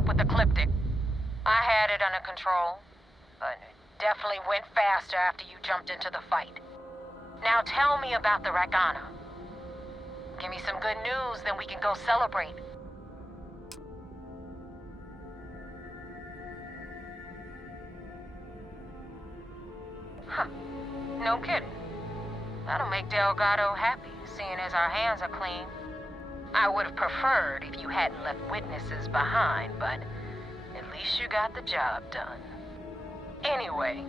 help with the Ecliptic. I had it under control, but it definitely went faster after you jumped into the fight. Now tell me about the Ragana. Give me some good news, then we can go celebrate. Huh. No kidding. That'll make Delgado happy, seeing as our hands are clean. I would have preferred if you hadn't left witnesses behind, but at least you got the job done. Anyway,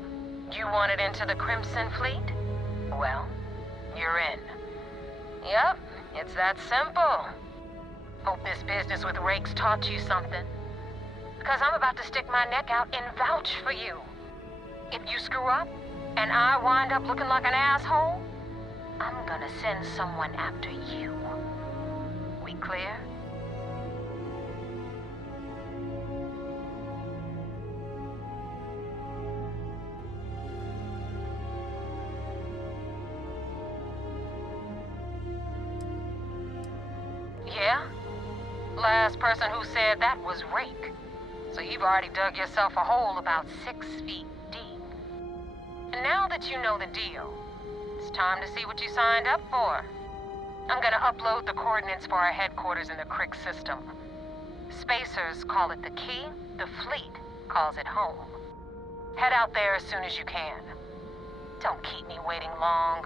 you wanted into the Crimson Fleet? Well, you're in. Yep, it's that simple. Hope this business with Rakes taught you something. Because I'm about to stick my neck out and vouch for you. If you screw up, and I wind up looking like an asshole, I'm gonna send someone after you. We clear? Yeah? Last person who said that was Rake. So you've already dug yourself a hole about 6 feet deep. And now that you know the deal, it's time to see what you signed up for. I'm gonna upload the coordinates for our headquarters in the Crick system. Spacers call it the key, the fleet calls it home. Head out there as soon as you can. Don't keep me waiting long.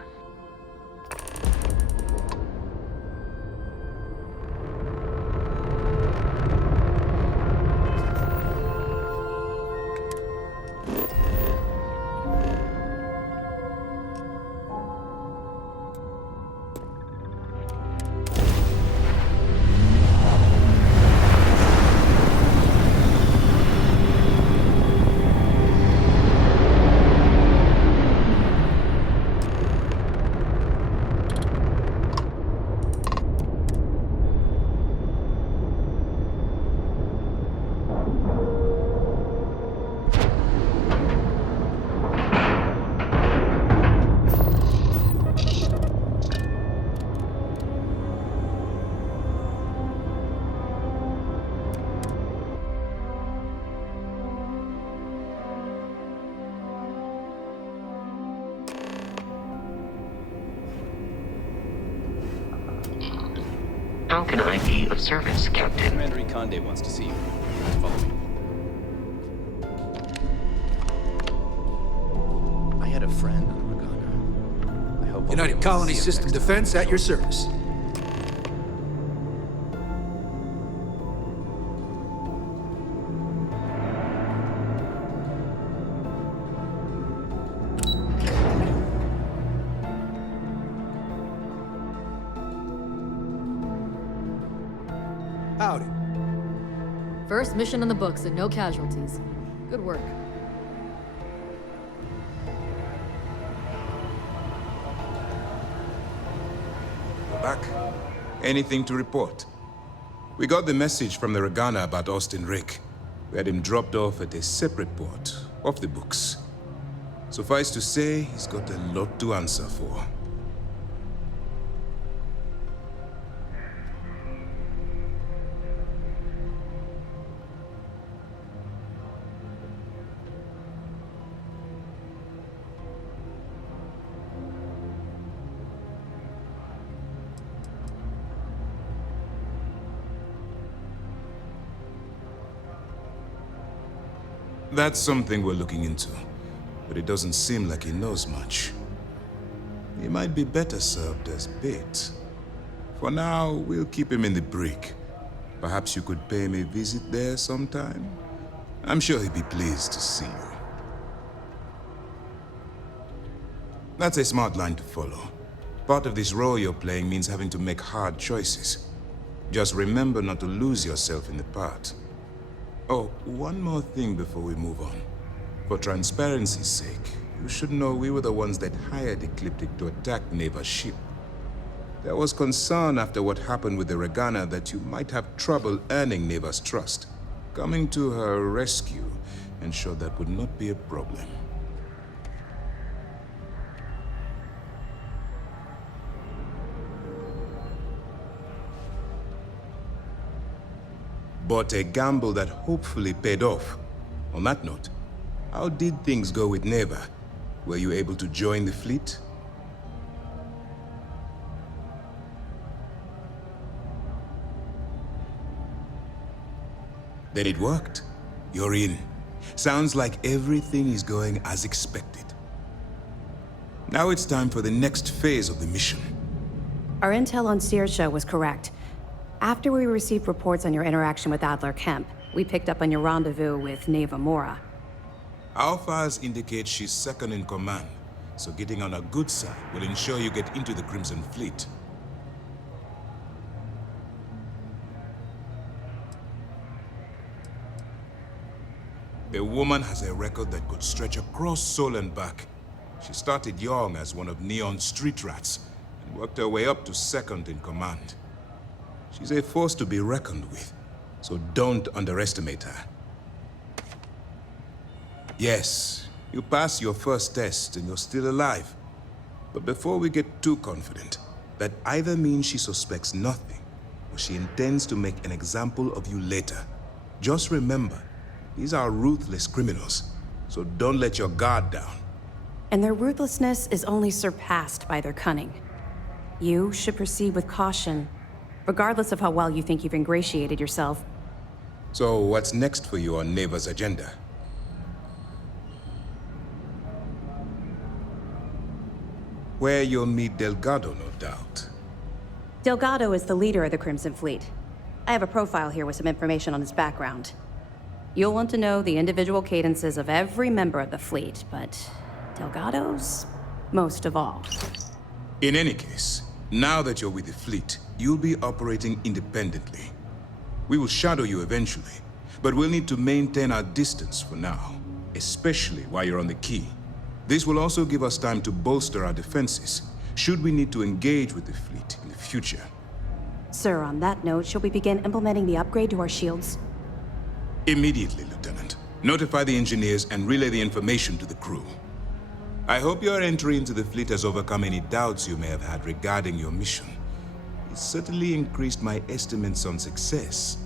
How can I be of service, Captain? Commander Ikande wants to see you. Follow me. I had a friend on Ragana. I hope I'll be able United to Colony see him System next time. Defense at your service. Howdy. First mission in the books and no casualties. Good work. We're back. Anything to report? We got the message from the Ragana about Austin Rake. We had him dropped off at a separate port, off the books. Suffice to say, he's got a lot to answer for. That's something we're looking into, but it doesn't seem like he knows much. He might be better served as bait. For now, we'll keep him in the brig. Perhaps you could pay him a visit there sometime? I'm sure he'd be pleased to see you. That's a smart line to follow. Part of this role you're playing means having to make hard choices. Just remember not to lose yourself in the part. Oh, one more thing before we move on. For transparency's sake, you should know we were the ones that hired Ecliptic to attack Neva's ship. There was concern after what happened with the Ragana that you might have trouble earning Neva's trust. Coming to her rescue ensured that would not be a problem. but a gamble that hopefully paid off. On that note, how did things go with Neva? Were you able to join the fleet? Then it worked. You're in. Sounds like everything is going as expected. Now it's time for the next phase of the mission. Our intel on Saoirse was correct. After we received reports on your interaction with Adler Kemp, we picked up on your rendezvous with Neva Mora. Our files indicate she's second in command, so getting on her good side will ensure you get into the Crimson Fleet. The woman has a record that could stretch across Sol and back. She started young as one of Neon's street rats, and worked her way up to second in command. She's a force to be reckoned with, so don't underestimate her. Yes, you passed your first test and you're still alive. But before we get too confident, that either means she suspects nothing, or she intends to make an example of you later. Just remember, these are ruthless criminals, so don't let your guard down. And their ruthlessness is only surpassed by their cunning. You should proceed with caution, regardless of how well you think you've ingratiated yourself. So what's next for you on Neva's agenda? Where you'll meet Delgado, no doubt. Delgado is the leader of the Crimson Fleet. I have a profile here with some information on his background. You'll want to know the individual cadences of every member of the fleet, but Delgado's most of all. In any case, now that you're with the fleet, you'll be operating independently. We will shadow you eventually, but we'll need to maintain our distance for now, especially while you're on the Key. This will also give us time to bolster our defenses, should we need to engage with the fleet in the future. Sir, on that note, shall we begin implementing the upgrade to our shields? Immediately, Lieutenant. Notify the engineers and relay the information to the crew. I hope your entry into the fleet has overcome any doubts you may have had regarding your mission. It's certainly increased my estimates on success.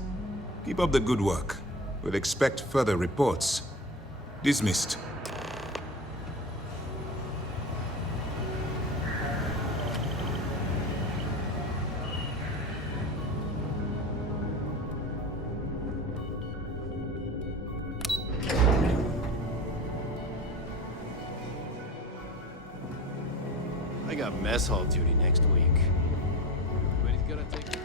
Keep up the good work. We'll expect further reports. Dismissed. I got mess hall duty next week. Everybody's gotta take...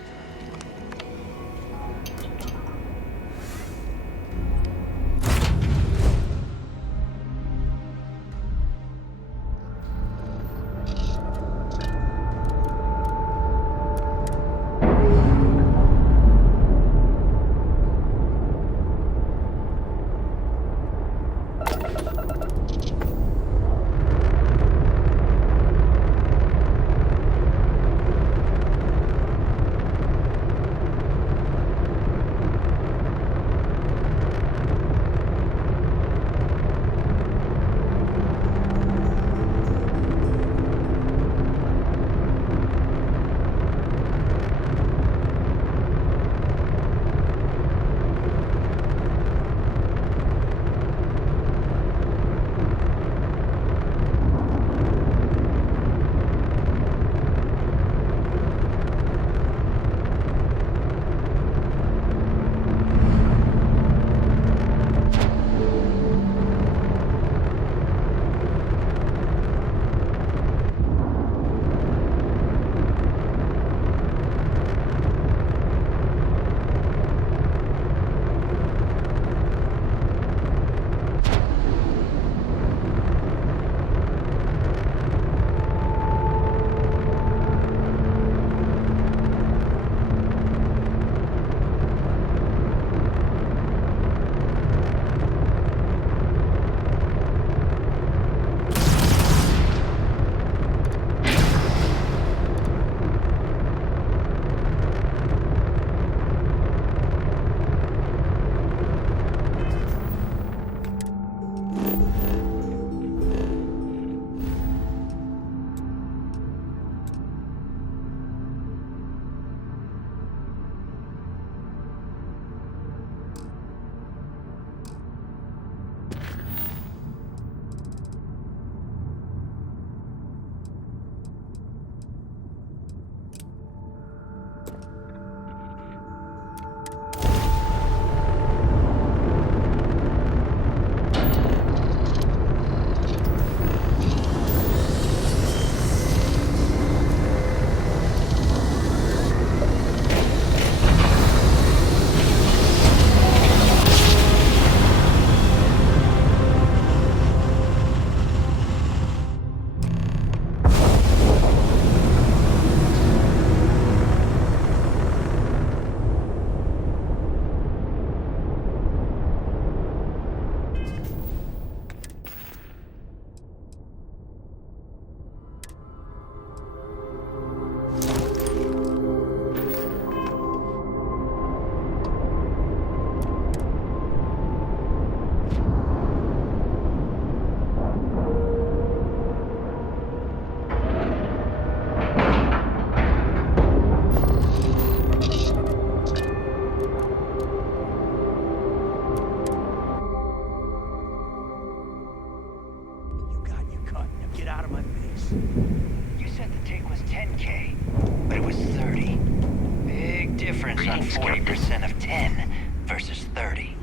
on Greetings, Captain. 40% of 10 versus 30.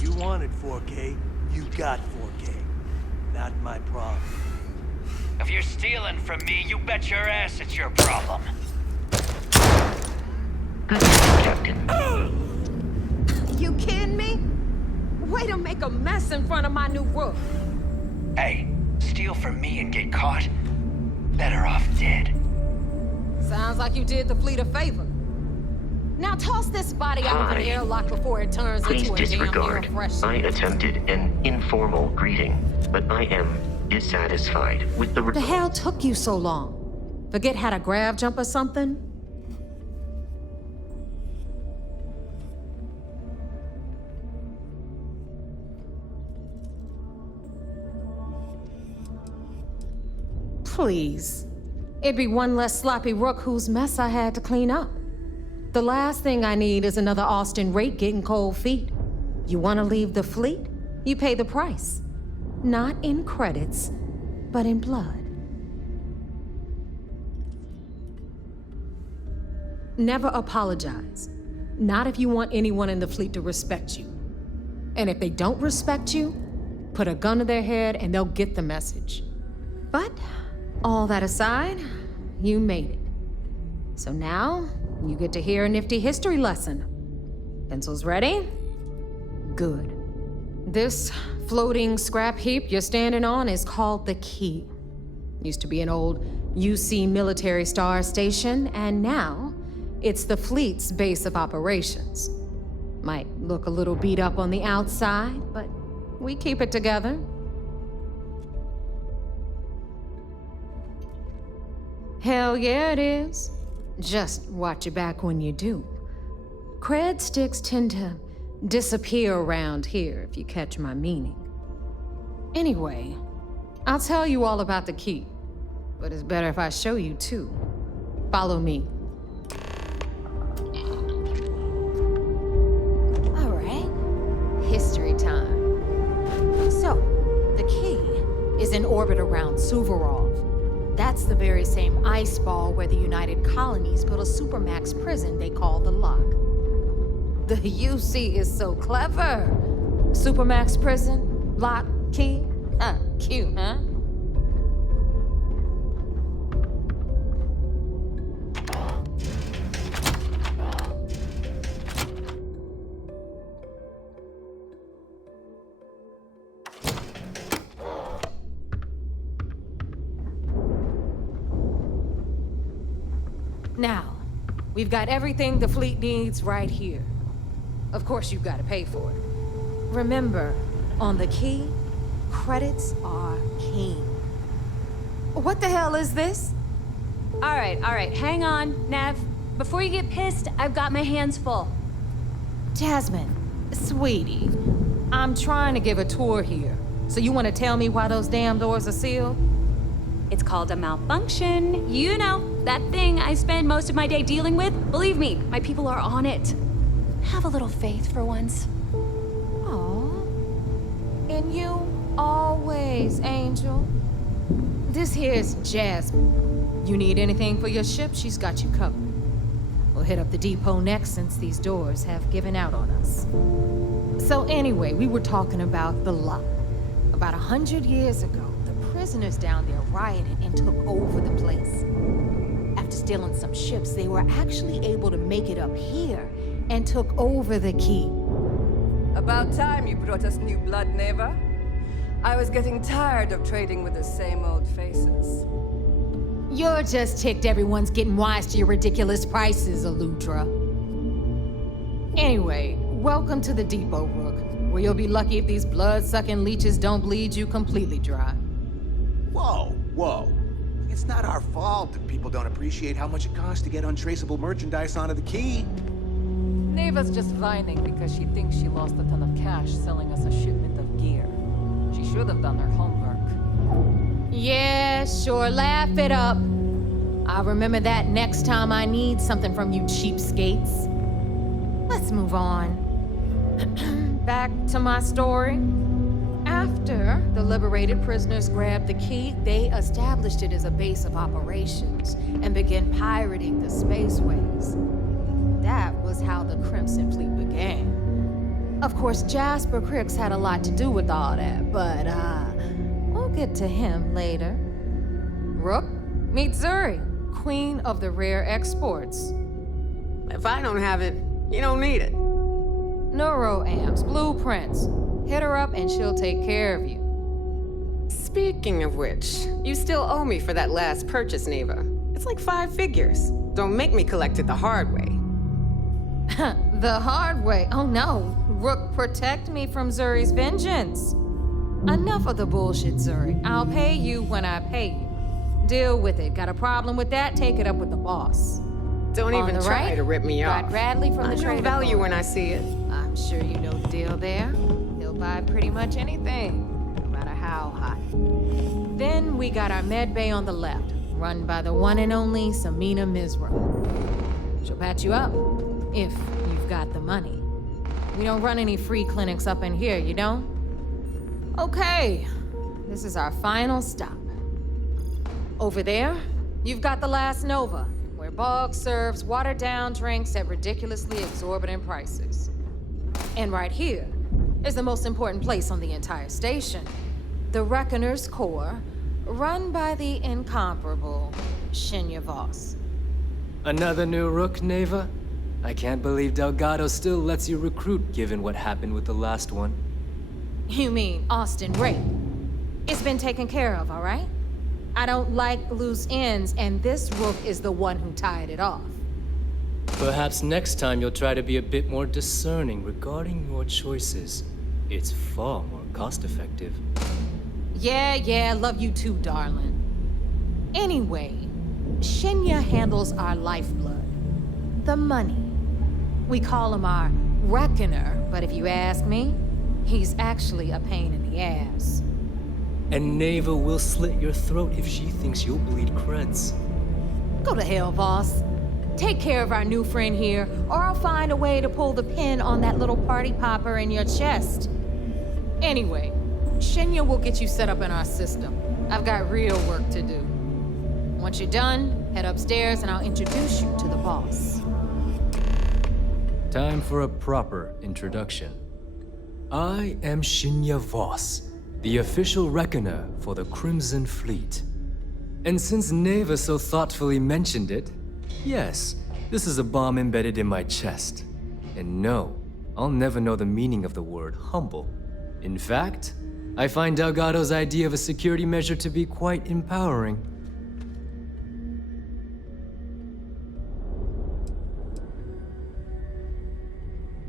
You wanted 4K, you got 4K. Not my problem. If you're stealing from me, you bet your ass it's your problem. Good night, Captain. You kidding me? Way to make a mess in front of my new roof. Hey, steal from me and get caught? Better off dead. Sounds like you did the fleet a favor. Now toss this body out of an Hi. airlock before it turns Please into a damn disregard. air freshener. I attempted an informal greeting, but I am dissatisfied with the The hell took you so long? Forget how to grav jump or something? Please. It'd be one less sloppy rook whose mess I had to clean up. The last thing I need is another Austin Rake getting cold feet. You want to leave the fleet? You pay the price. Not in credits, but in blood. Never apologize. Not if you want anyone in the fleet to respect you. And if they don't respect you, put a gun to their head and they'll get the message. But, all that aside, you made it. So now, you get to hear a nifty history lesson. Pencils ready? Good. This floating scrap heap you're standing on is called the Key. Used to be an old UC military star station, and now it's the fleet's base of operations. Might look a little beat up on the outside, but we keep it together. Hell yeah, it is. Just watch your back when you do. Cred sticks tend to disappear around here, if you catch my meaning. Anyway, I'll tell you all about the Key, but it's better if I show you too. Follow me. All right, history time. So, the Key is in orbit around Suvorov. That's the very same ice ball where the United Colonies built a supermax prison they call the Lock. The UC is so clever. Supermax prison, Lock, Key. Cute, huh? Now, we've got everything the fleet needs right here. Of course, you've got to pay for it. Remember, on the Key, credits are king. What the hell is this? All right, hang on, Nev. Before you get pissed, I've got my hands full. Jasmine, sweetie, I'm trying to give a tour here. So you want to tell me why those damn doors are sealed? It's called a malfunction. You know, that thing I spend most of my day dealing with. Believe me, my people are on it. Have a little faith for once. Aw. In you, always, Angel. This here's Jasmine. You need anything for your ship, she's got you covered. We'll hit up the depot next since these doors have given out on us. So anyway, we were talking about the Lock. About 100 years ago, the prisoners down there rioted and took over the place. After stealing some ships, they were actually able to make it up here and took over the Key. About time you brought us new blood, Neva. I was getting tired of trading with the same old faces. You're just ticked everyone's getting wise to your ridiculous prices, Aludra. Anyway, welcome to the depot, Rook, where you'll be lucky if these blood-sucking leeches don't bleed you completely dry. Whoa. It's not our fault that people don't appreciate how much it costs to get untraceable merchandise onto the Key. Neva's just whining because she thinks she lost a ton of cash selling us a shipment of gear. She should have done her homework. Yeah, sure, laugh it up. I'll remember that next time I need something from you cheapskates. Let's move on. Back to my story. After the liberated prisoners grabbed the Key, they established it as a base of operations and began pirating the spaceways. That was how the Crimson Fleet began. Of course, Jasper Cricks had a lot to do with all that, but, we'll get to him later. Rook, meet Zuri, queen of the rare exports. If I don't have it, you don't need it. Neuroamps, blueprints. Hit her up and she'll take care of you. Speaking of which, you still owe me for that last purchase, Neva. It's like 5 figures. Don't make me collect it the hard way. The hard way? Oh no. Rook, protect me from Zuri's vengeance. Enough of the bullshit, Zuri. I'll pay you when I pay you. Deal with it. Got a problem with that? Take it up with the boss. Don't On even the try right, to rip me got off. Bradley from the I know Trader value Corner. when I see it. I'm sure you know the deal there. He'll buy pretty much anything, no matter how hot. Then we got our med bay on the left, run by the one and only Samina Mizra. She'll patch you up, if you've got the money. We don't run any free clinics up in here, you don't? Okay, this is our final stop. Over there, you've got the Last Nova, where Bog serves watered-down drinks at ridiculously exorbitant prices. And right here is the most important place on the entire station, the Reckoner's Core, run by the incomparable Shinya Voss. Another new Rook, Neva? I can't believe Delgado still lets you recruit given what happened with the last one. You mean Austin Rape? It's been taken care of, all right? I don't like loose ends, and this Rook is the one who tied it off. Perhaps next time you'll try to be a bit more discerning regarding your choices. It's far more cost-effective. Yeah, love you too, darling. Anyway, Shinya handles our lifeblood. The money. We call him our Reckoner, but if you ask me, he's actually a pain in the ass. And Neva will slit your throat if she thinks you'll bleed creds. Go to hell, boss. Take care of our new friend here, or I'll find a way to pull the pin on that little party popper in your chest. Anyway, Shinya will get you set up in our system. I've got real work to do. Once you're done, head upstairs and I'll introduce you to the boss. Time for a proper introduction. I am Shinya Voss, the official reckoner for the Crimson Fleet. And since Neva so thoughtfully mentioned it, yes, this is a bomb embedded in my chest. And no, I'll never know the meaning of the word humble. In fact, I find Delgado's idea of a security measure to be quite empowering.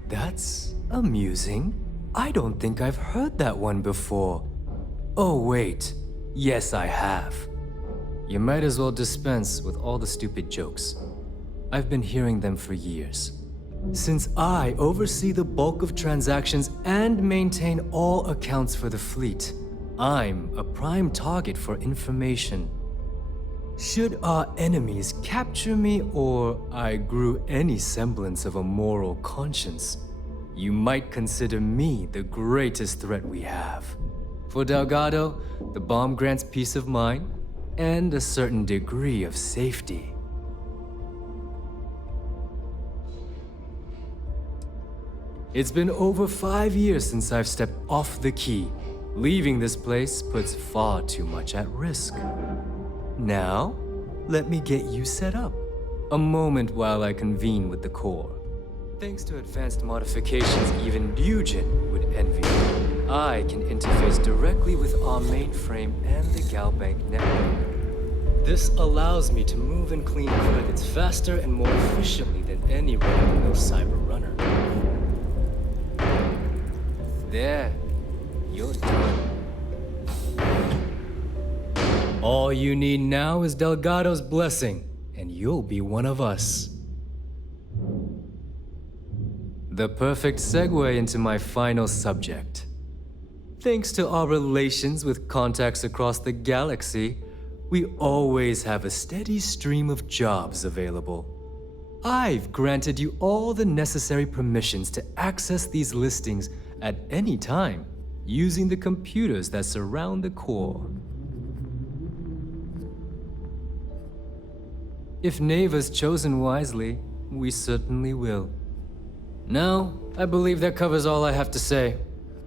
That's amusing. I don't think I've heard that one before. Oh wait, yes I have. You might as well dispense with all the stupid jokes. I've been hearing them for years. Since I oversee the bulk of transactions and maintain all accounts for the fleet, I'm a prime target for information. Should our enemies capture me or I grew any semblance of a moral conscience, you might consider me the greatest threat we have. For Delgado, the bomb grants peace of mind and a certain degree of safety. It's been over 5 years since I've stepped off the key. Leaving this place puts far too much at risk. Now, let me get you set up. A moment while I convene with the core. Thanks to advanced modifications even Nugent would envy, I can interface directly with our mainframe and the Galbank network. This allows me to move and clean credits faster and more efficiently than any run-of-the-mill cyber runner. There, you're done. All you need now is Delgado's blessing, and you'll be one of us. The perfect segue into my final subject. Thanks to our relations with contacts across the galaxy, we always have a steady stream of jobs available. I've granted you all the necessary permissions to access these listings at any time, using the computers that surround the core. If Neva's chosen wisely, we certainly will. Now, I believe that covers all I have to say,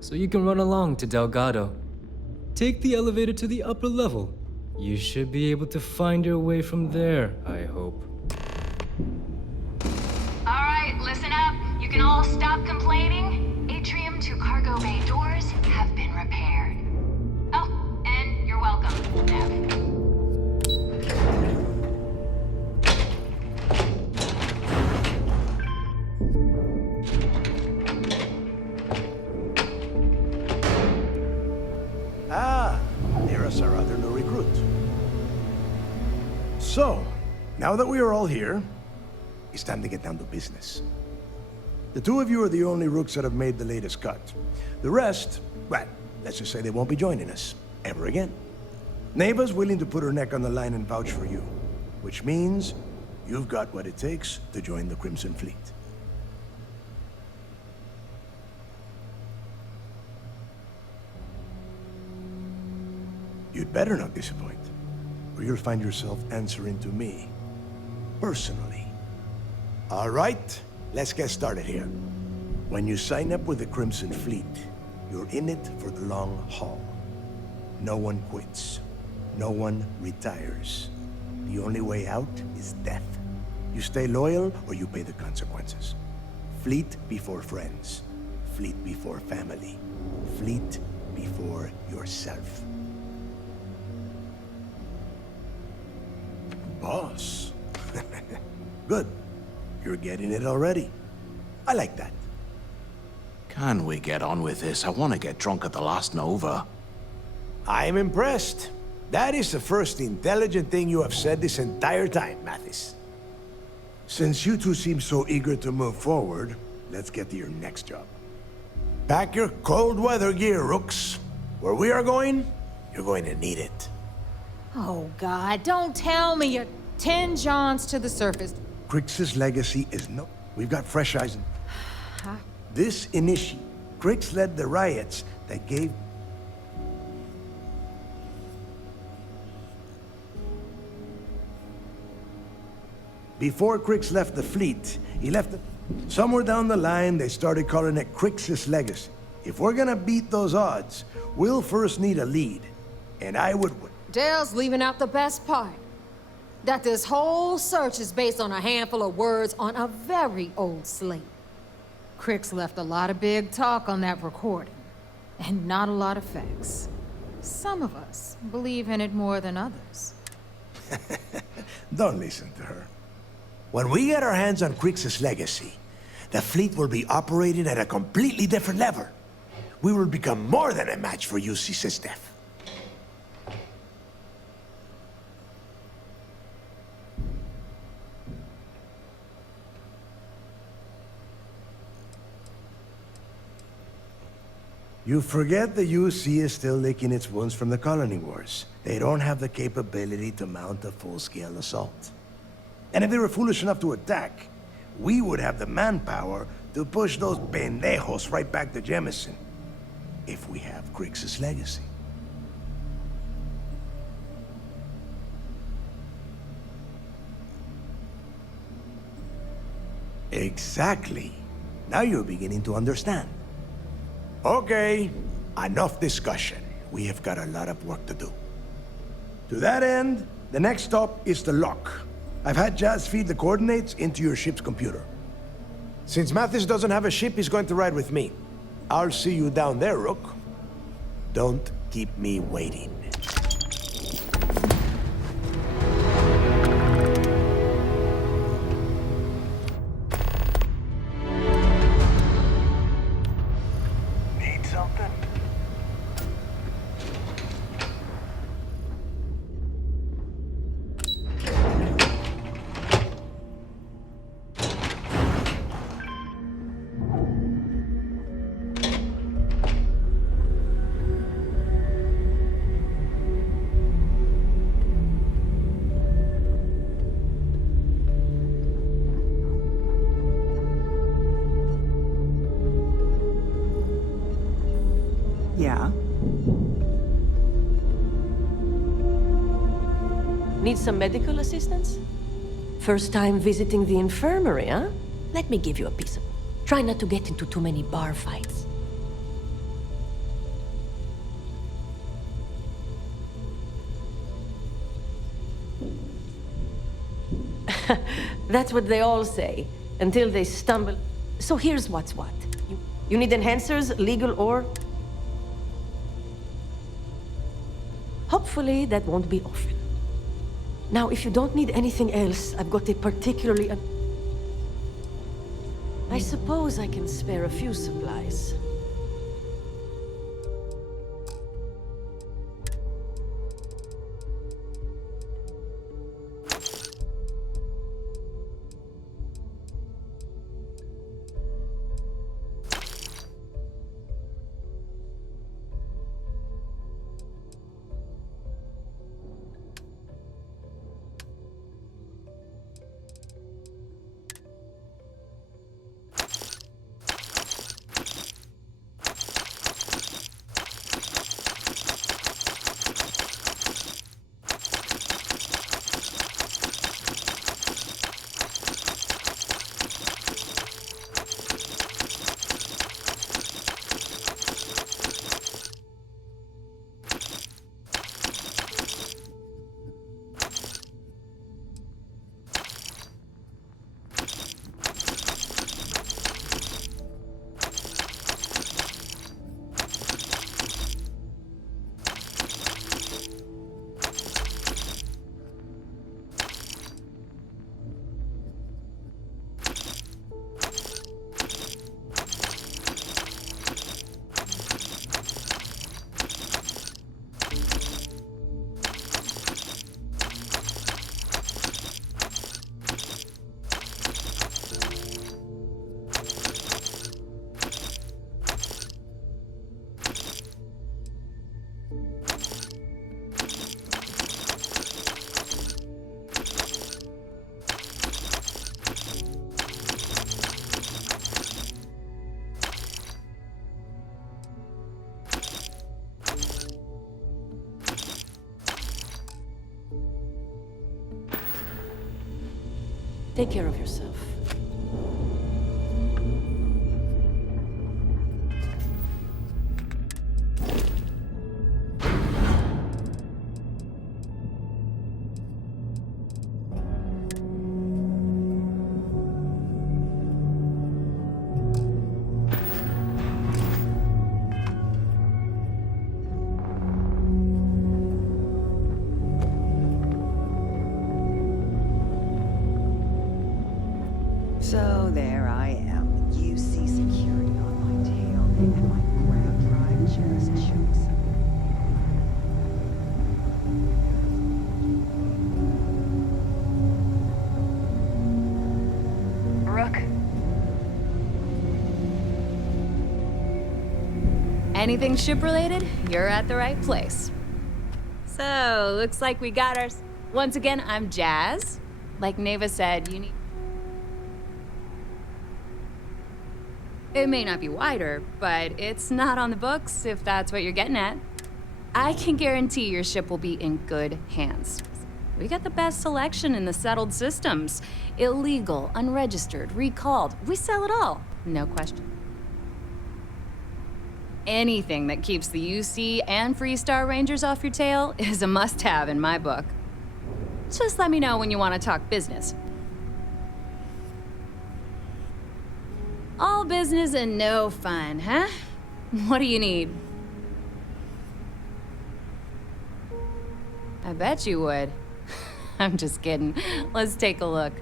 so you can run along to Delgado. Take the elevator to the upper level. You should be able to find your way from there, I hope. Alright, listen up. You can all stop complaining. Atrium to cargo bay doors have been repaired. Oh, and you're welcome, Nev. Ah, there's our other new recruit. So, now that we are all here, it's time to get down to business. The two of you are the only rooks that have made the latest cut. The rest, well, let's just say they won't be joining us ever again. Neva's willing to put her neck on the line and vouch for you, which means you've got what it takes to join the Crimson Fleet. You'd better not disappoint, or you'll find yourself answering to me, personally. All right, let's get started here. When you sign up with the Crimson Fleet, you're in it for the long haul. No one quits. No one retires. The only way out is death. You stay loyal, or you pay the consequences. Fleet before friends. Fleet before family. Fleet before yourself. Boss. Good. You're getting it already. I like that. Can we get on with this? I want to get drunk at the last Nova. I'm impressed. That is the first intelligent thing you have said this entire time, Mathis. Since you two seem so eager to move forward, let's get to your next job. Pack your cold weather gear, Rooks. Where we are going, you're going to need it. Oh, God, don't tell me you're 10 Johns to the surface. Crix's legacy is no... We've got fresh eyes. This initiate, Crix led the riots that gave... Before Crix left the fleet, he left the... Somewhere down the line, they started calling it Crix's legacy. If we're gonna beat those odds, we'll first need a lead. And I would... Dale's leaving out the best part. That this whole search is based on a handful of words on a very old slate. Crix left a lot of big talk on that recording, and not a lot of facts. Some of us believe in it more than others. Don't listen to her. When we get our hands on Crix's legacy, the fleet will be operating at a completely different level. We will become more than a match for UC Systef. You forget the UC is still licking its wounds from the colony wars. They don't have the capability to mount a full-scale assault. And if they were foolish enough to attack, we would have the manpower to push those pendejos right back to Jemison. If we have Crix's legacy. Exactly. Now you're beginning to understand. Okay, enough discussion. We have got a lot of work to do. To that end, the next stop is the lock. I've had Jazz feed the coordinates into your ship's computer. Since Mathis doesn't have a ship, he's going to ride with me. I'll see you down there, Rook. Don't keep me waiting. Yeah? Need some medical assistance? First time visiting the infirmary, huh? Let me give you a piece of... Try not to get into too many bar fights. That's what they all say, until they stumble. So here's what's what. You need enhancers, legal or... Hopefully that won't be often. Now, if you don't need anything else, I've got a particularly... I suppose I can spare a few supplies. Take care of yourself. So there I am, UC security on my tail, and my grab drive just chokes. Rook. Anything ship-related, you're at the right place. So, looks like we got ours. Once again, I'm Jazz. Like Neva said, you need... It may not be wider, but it's not on the books, if that's what you're getting at. I can guarantee your ship will be in good hands. We got the best selection in the settled systems. Illegal, unregistered, recalled. We sell it all. No question. Anything that keeps the UC and Freestar Rangers off your tail is a must-have in my book. Just let me know when you want to talk business. All business and no fun, huh? What do you need? I bet you would. I'm just kidding. Let's take a look.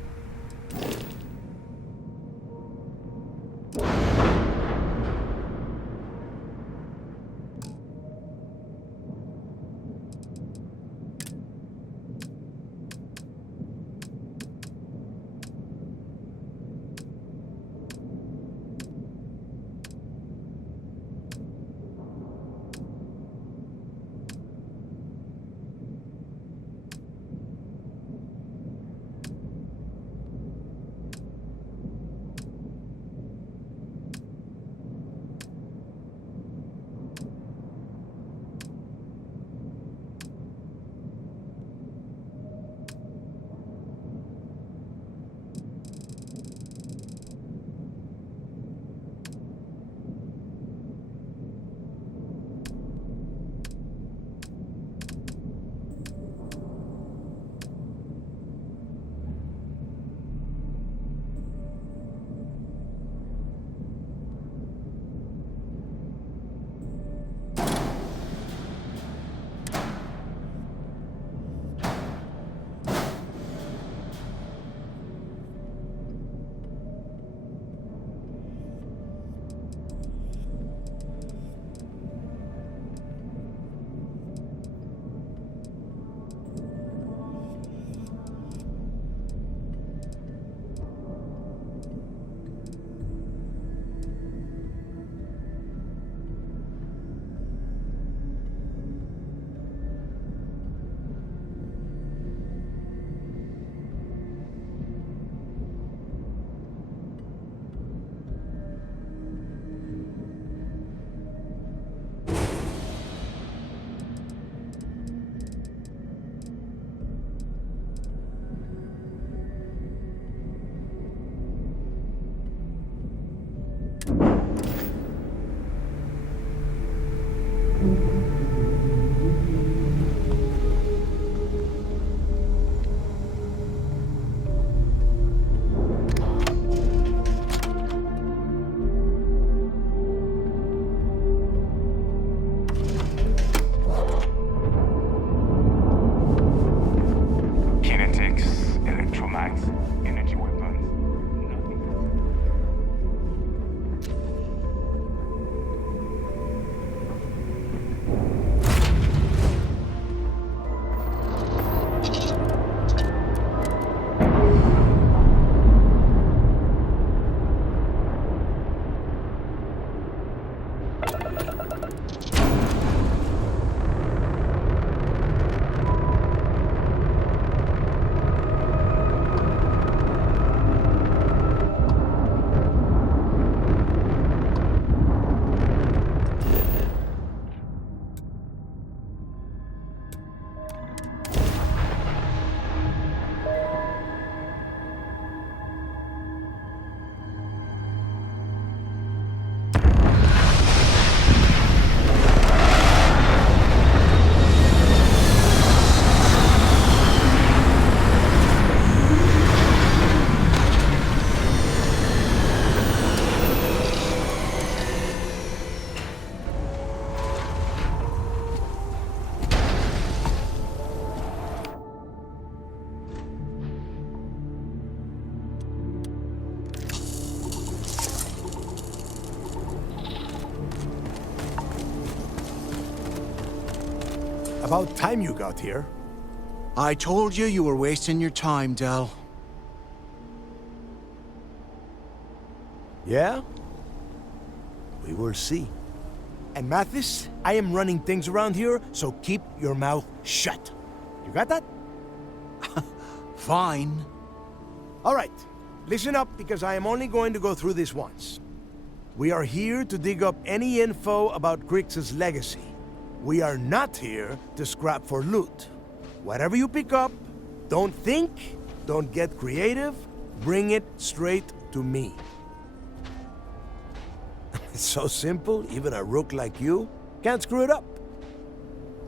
About time you got here. I told you you were wasting your time, Del. Yeah? We will see. And Mathis, I am running things around here, so keep your mouth shut. You got that? Fine. All right. Listen up, because I am only going to go through this once. We are here to dig up any info about Grix's legacy. We are not here to scrap for loot. Whatever you pick up, don't think, don't get creative, bring it straight to me. It's so simple, even a rook like you can't screw it up.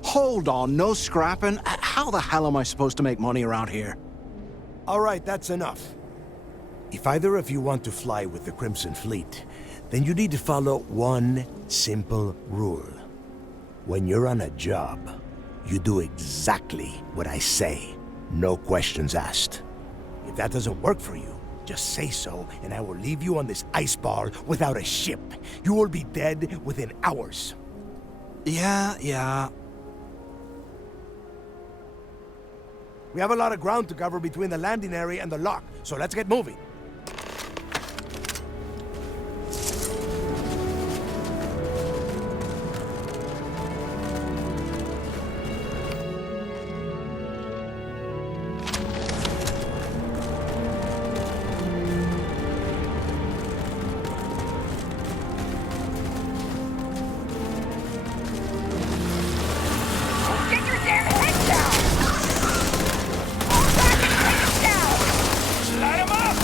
Hold on, no scrapping? How the hell am I supposed to make money around here? All right, that's enough. If either of you want to fly with the Crimson Fleet, then you need to follow one simple rule. When you're on a job, you do exactly what I say. No questions asked. If that doesn't work for you, just say so, and I will leave you on this ice ball without a ship. You will be dead within hours. Yeah. We have a lot of ground to cover between the landing area and the lock, so let's get moving. Light 'em up!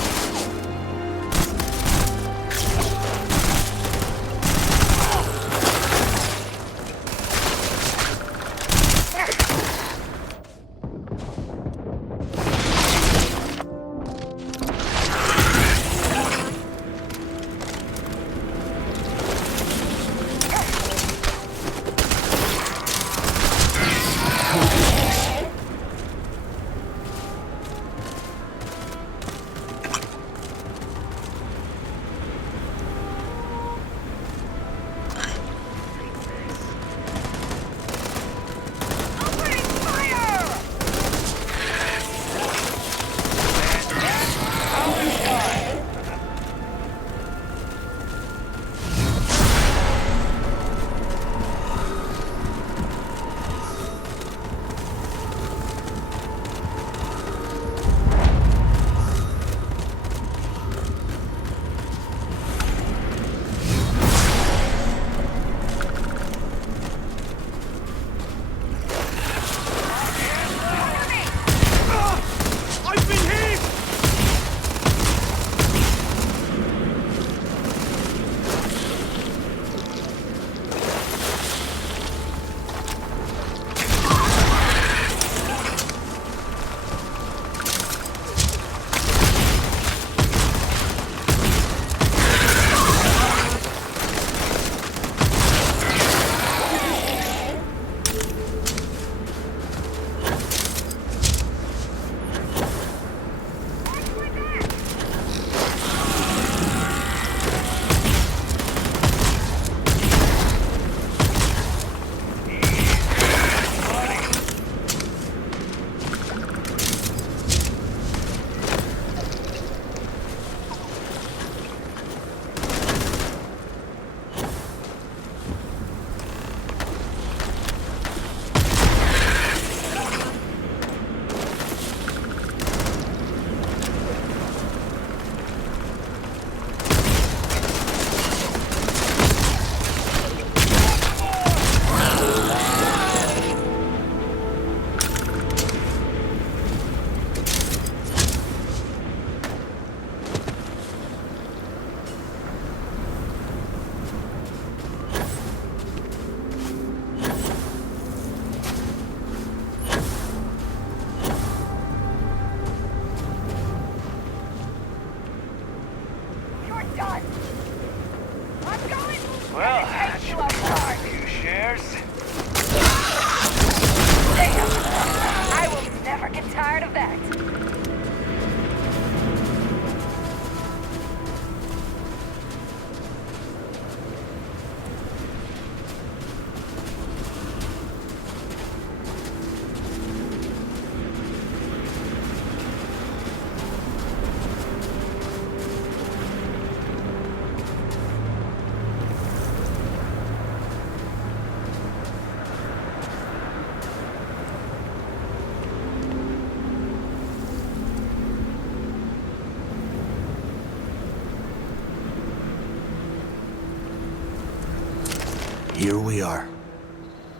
Here we are.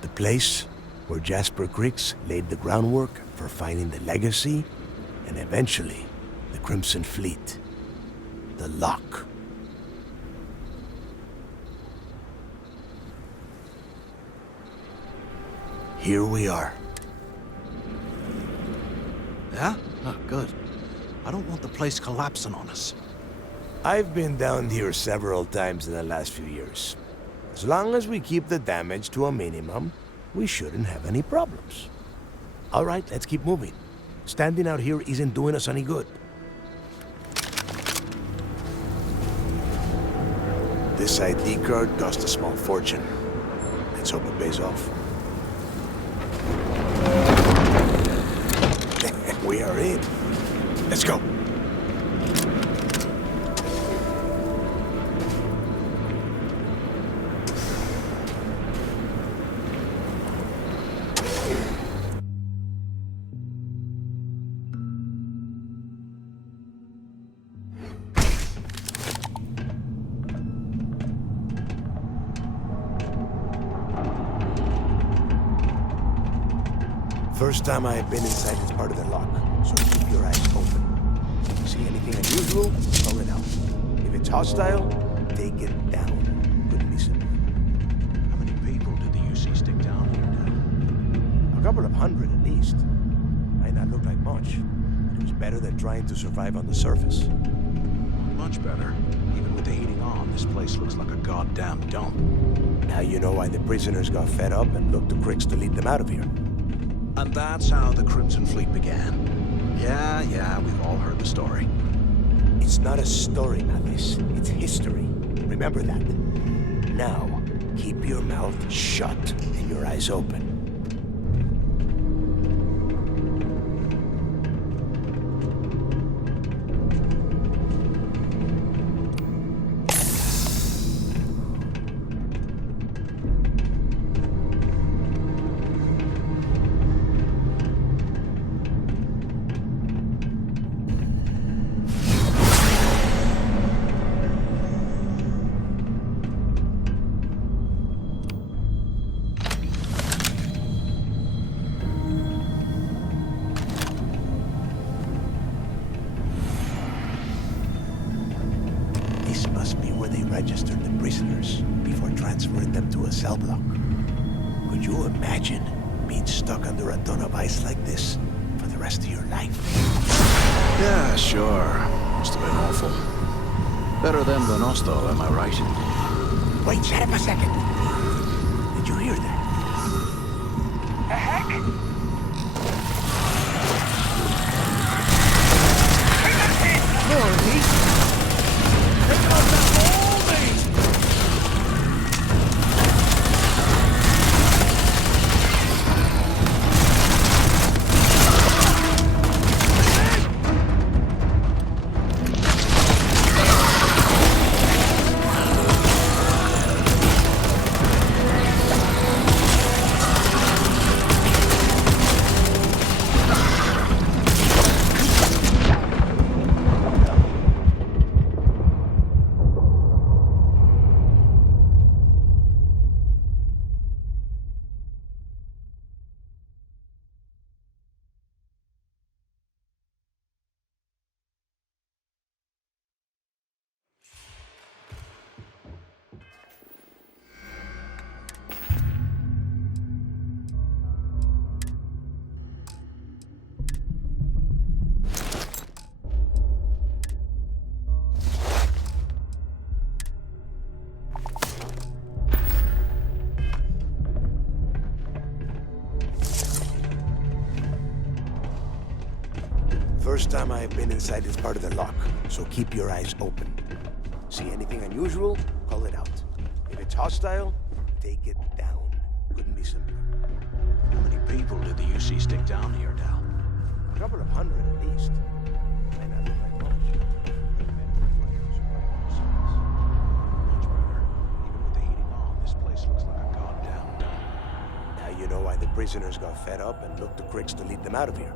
The place where Jasper Griggs laid the groundwork for finding the Legacy and eventually the Crimson Fleet. The Lock. Here we are. Yeah? Oh, good. I don't want the place collapsing on us. I've been down here several times in the last few years. As long as we keep the damage to a minimum, we shouldn't have any problems. All right, let's keep moving. Standing out here isn't doing us any good. This ID card cost a small fortune. Let's hope it pays off. We are in. Let's go. First time I have been inside this part of the lock, so keep your eyes open. See anything unusual, call it out. If it's hostile, take it down. Couldn't be simple. How many people did the UC stick down here now? A couple of hundred at least. Might not look like much, but it was better than trying to survive on the surface. Much better. Even with the heating on, this place looks like a goddamn dump. Now you know why the prisoners got fed up and looked to Griggs to lead them out of here. And that's how the Crimson Fleet began. Yeah, we've all heard the story. It's not a story, Mathis. It's history. Remember that. Now, keep your mouth shut and your eyes open. Registered the prisoners before transferring them to a cell block. Could you imagine being stuck under a ton of ice like this for the rest of your life? Yeah, sure. Must have been awful. Better them than us, though, am I right? Wait, shut up a second. Did you hear that? The heck? First time I have been inside this part of the lock, so keep your eyes open. See anything unusual, call it out. If it's hostile, take it down. Couldn't be simpler. How many people did the UC stick down here, Dal? A couple of hundred at least. Might not look like much. Much better. Even with the heating on, this place looks like a goddamn dump. Now you know why the prisoners got fed up and looked to Griggs to lead them out of here.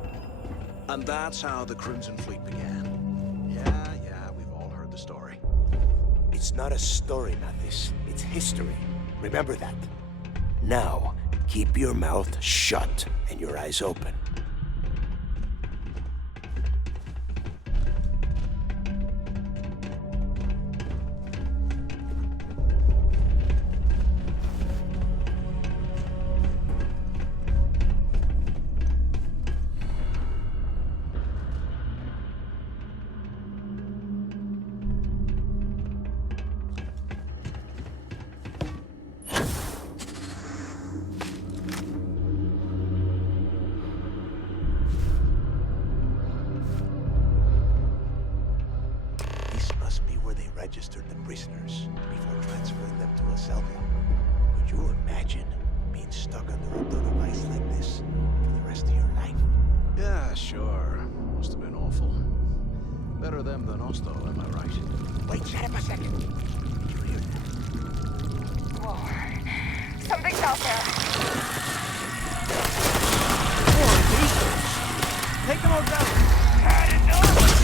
And that's how the Crimson Fleet began. Yeah, we've all heard the story. It's not a story, Mathis. It's history. Remember that. Now, keep your mouth shut and your eyes open. Registered the prisoners before transferring them to a cell block. Could you imagine being stuck under a ton of ice like this for the rest of your life? Yeah, sure. Must have been awful. Better them than us, though, am I right? Wait, shut up a second. Did you hear that? Whoa. Something's out there. Take them all down. Had enough.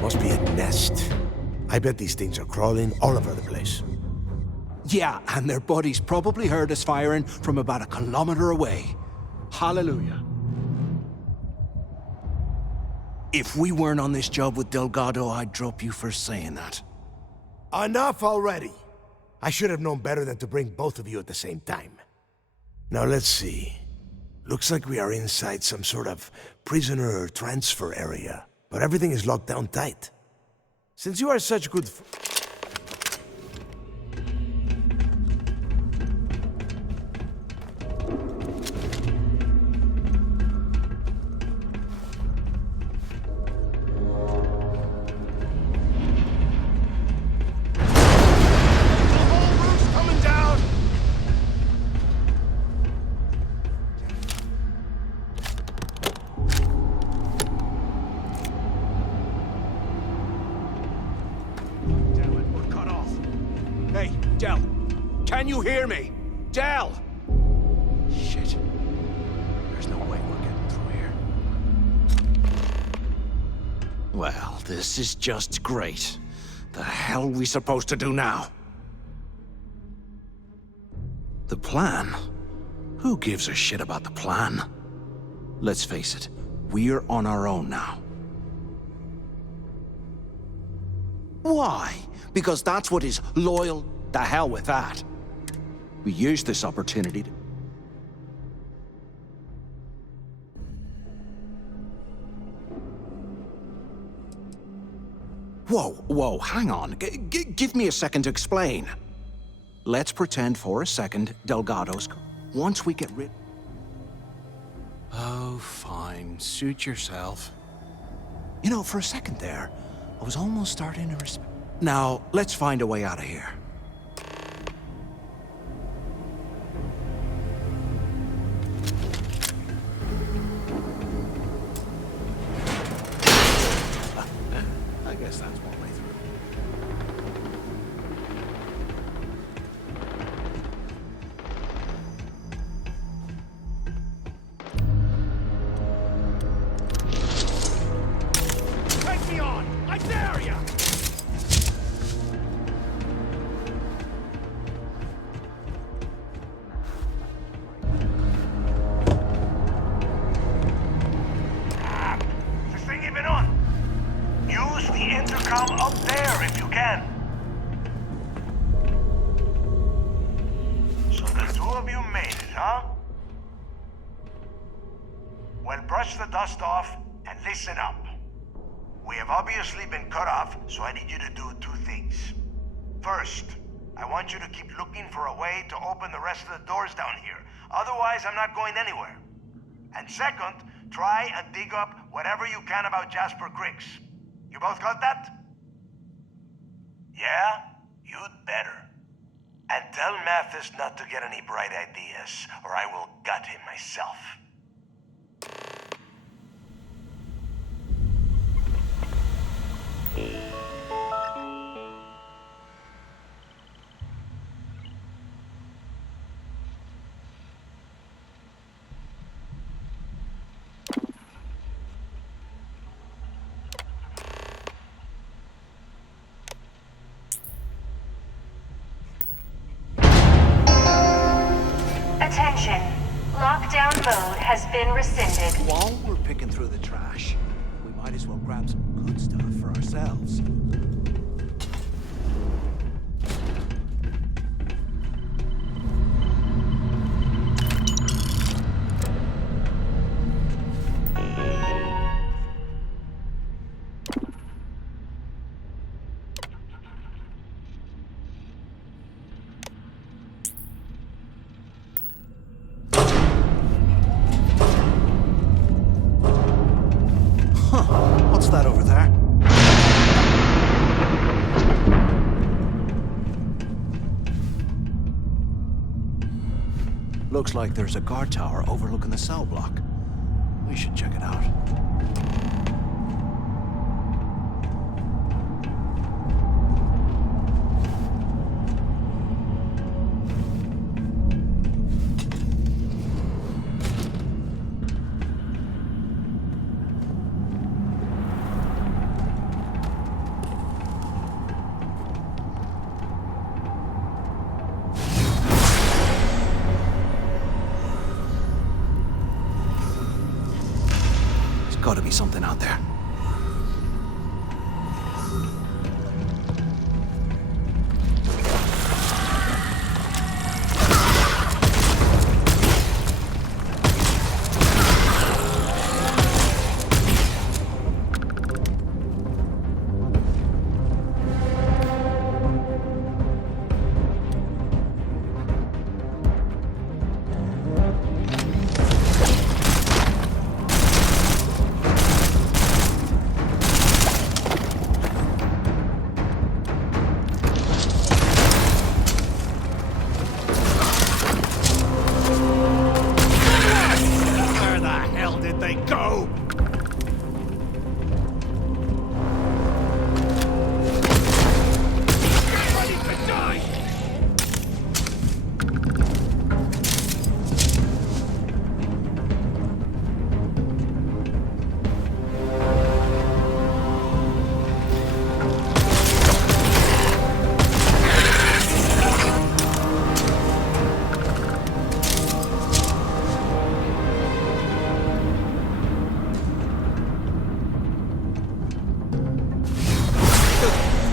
Must be a nest. I bet these things are crawling all over the place. Yeah, and their buddies probably heard us firing from about 1 kilometer away. Hallelujah. If we weren't on this job with Delgado, I'd drop you for saying that. Enough already! I should have known better than to bring both of you at the same time. Now let's see. Looks like we are inside some sort of prisoner transfer area, but everything is locked down tight. Since you are such good Hey, Del. Can you hear me? Del! Shit. There's no way we're getting through here. Well, this is just great. The hell are we supposed to do now? The plan? Who gives a shit about the plan? Let's face it, we're on our own now. Why? Because that's what is loyal? The hell with that. We used this opportunity to... Whoa, hang on. Give me a second to explain. Let's pretend for a second Delgado's... Once we get rid... Oh, fine. Suit yourself. You know, for a second there, I was almost starting to respect... Now, let's find a way out of here. I guess that's one way through. Take me on! I dare ya! Is this thing even on? Use the intercom up there if you can. So the two of you made it, huh? Well, brush the dust off and listen up. We have obviously been cut off, so I need you to do two things. First, I want you to keep looking for a way to open the rest of the doors down here. Otherwise, I'm not going anywhere. And second, try and dig up whatever you can about Jasper Griggs. You both got that? Yeah? You'd better. And tell Mathis not to get any bright ideas, or I will gut him myself. Attention. Lockdown mode has been rescinded. While we're picking through the trash, we might as well grab some good stuff for ourselves. What's that over there? Looks like there's a guard tower overlooking the cell block. We should check it out. Gotta be something out there.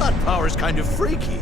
That power's kind of freaky.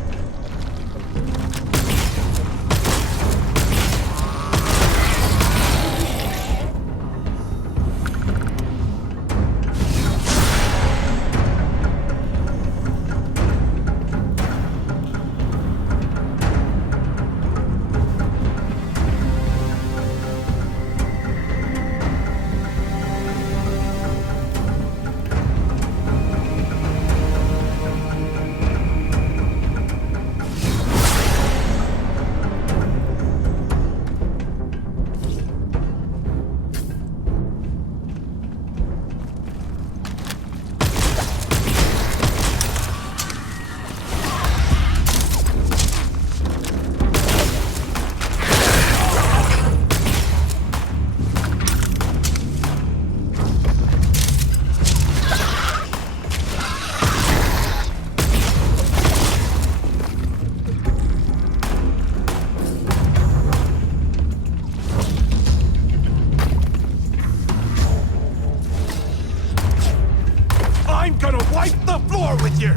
I'm gonna wipe the floor with you!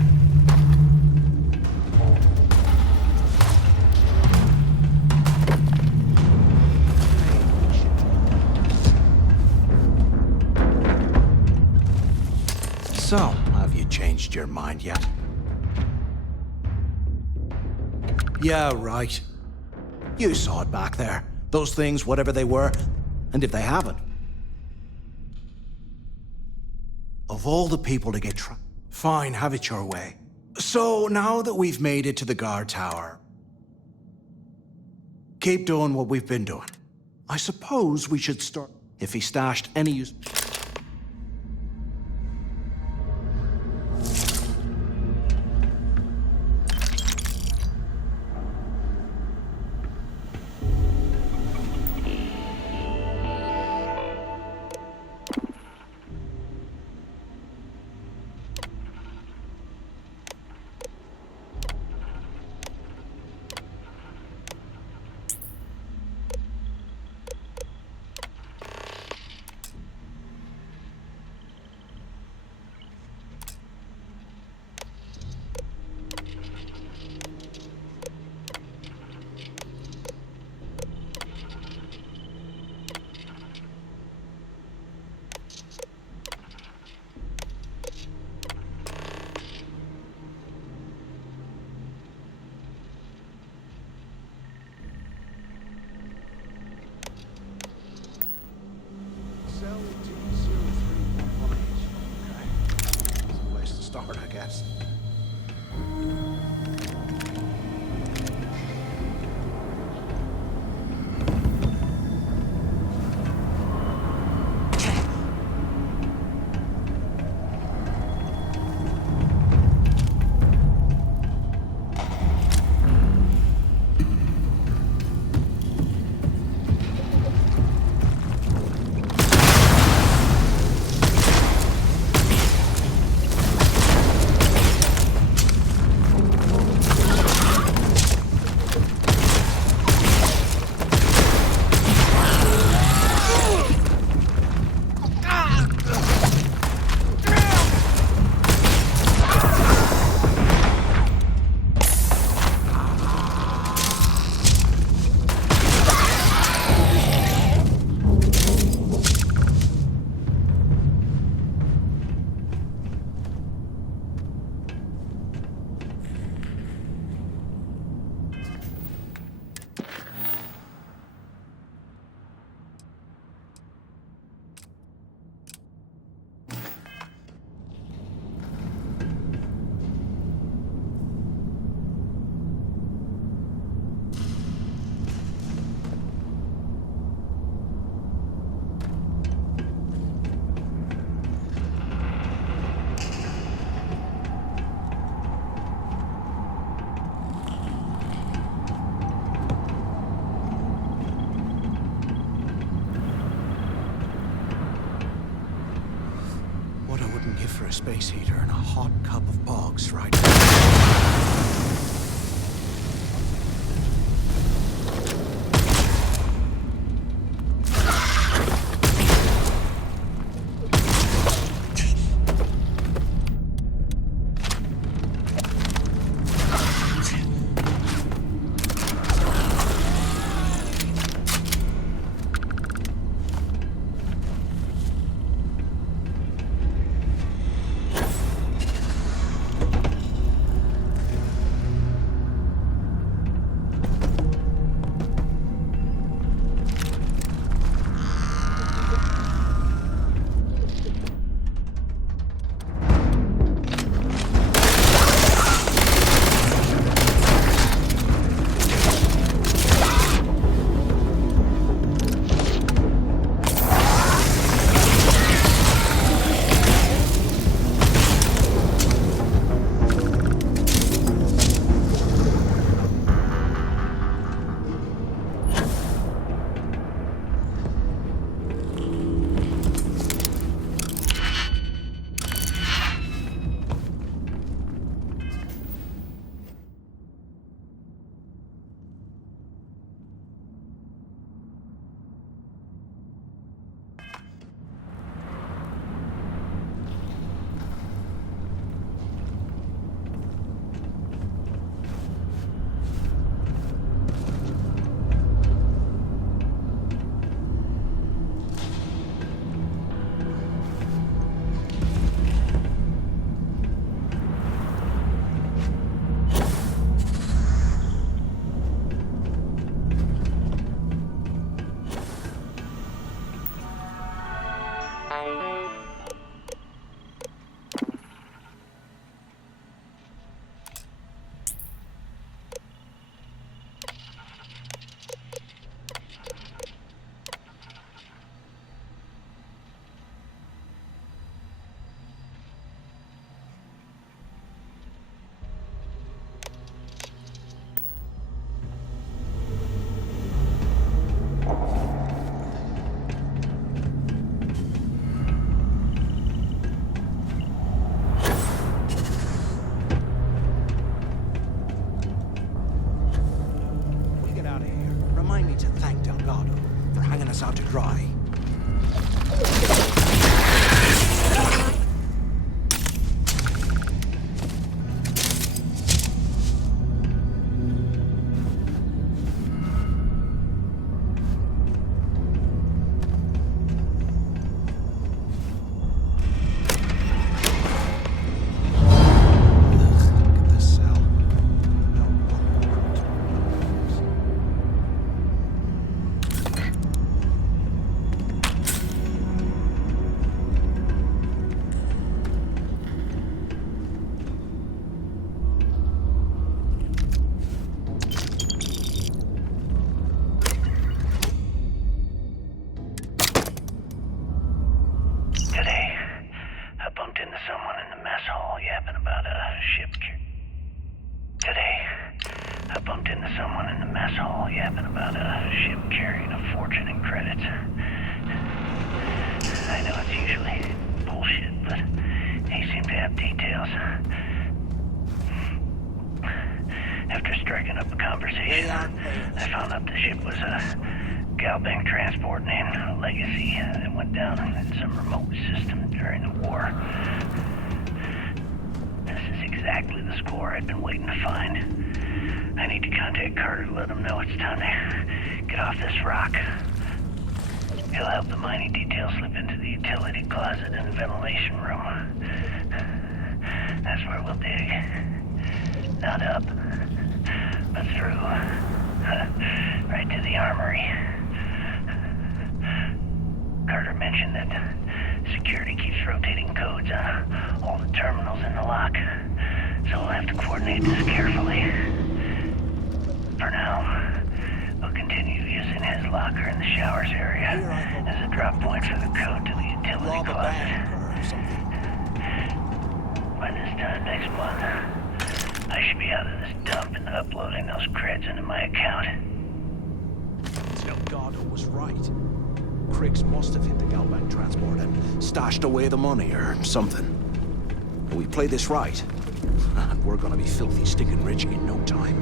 So, have you changed your mind yet? Yeah, right. You saw it back there. Those things, whatever they were. And if they haven't, of all the people to get fine, have it your way. So now that we've made it to the guard tower, keep doing what we've been doing. I suppose we should start if he stashed any use. I guess. Give for a space heater and a hot cup of bogs right now. us out to dry. After striking up a conversation, I found out the ship was a Galbank transport named Legacy that went down in some remote system during the war. This is exactly the score I'd been waiting to find. I need to contact Carter to let him know it's time to get off this rock. He'll help the mining detail slip into the utility closet in the ventilation room. That's where we'll dig. Not up, but through. Right to the armory. Carter mentioned that security keeps rotating codes on all the terminals in the lock, so we'll have to coordinate this carefully. For now, we'll continue using his locker in the showers area as a drop point for the code to the utility closet. By this time next month, I should be out of this dump and uploading those creds into my account. Delgado was right. Criggs must have hit the Galbank transport and stashed away the money or something. We play this right, and we're gonna be filthy stinking rich in no time.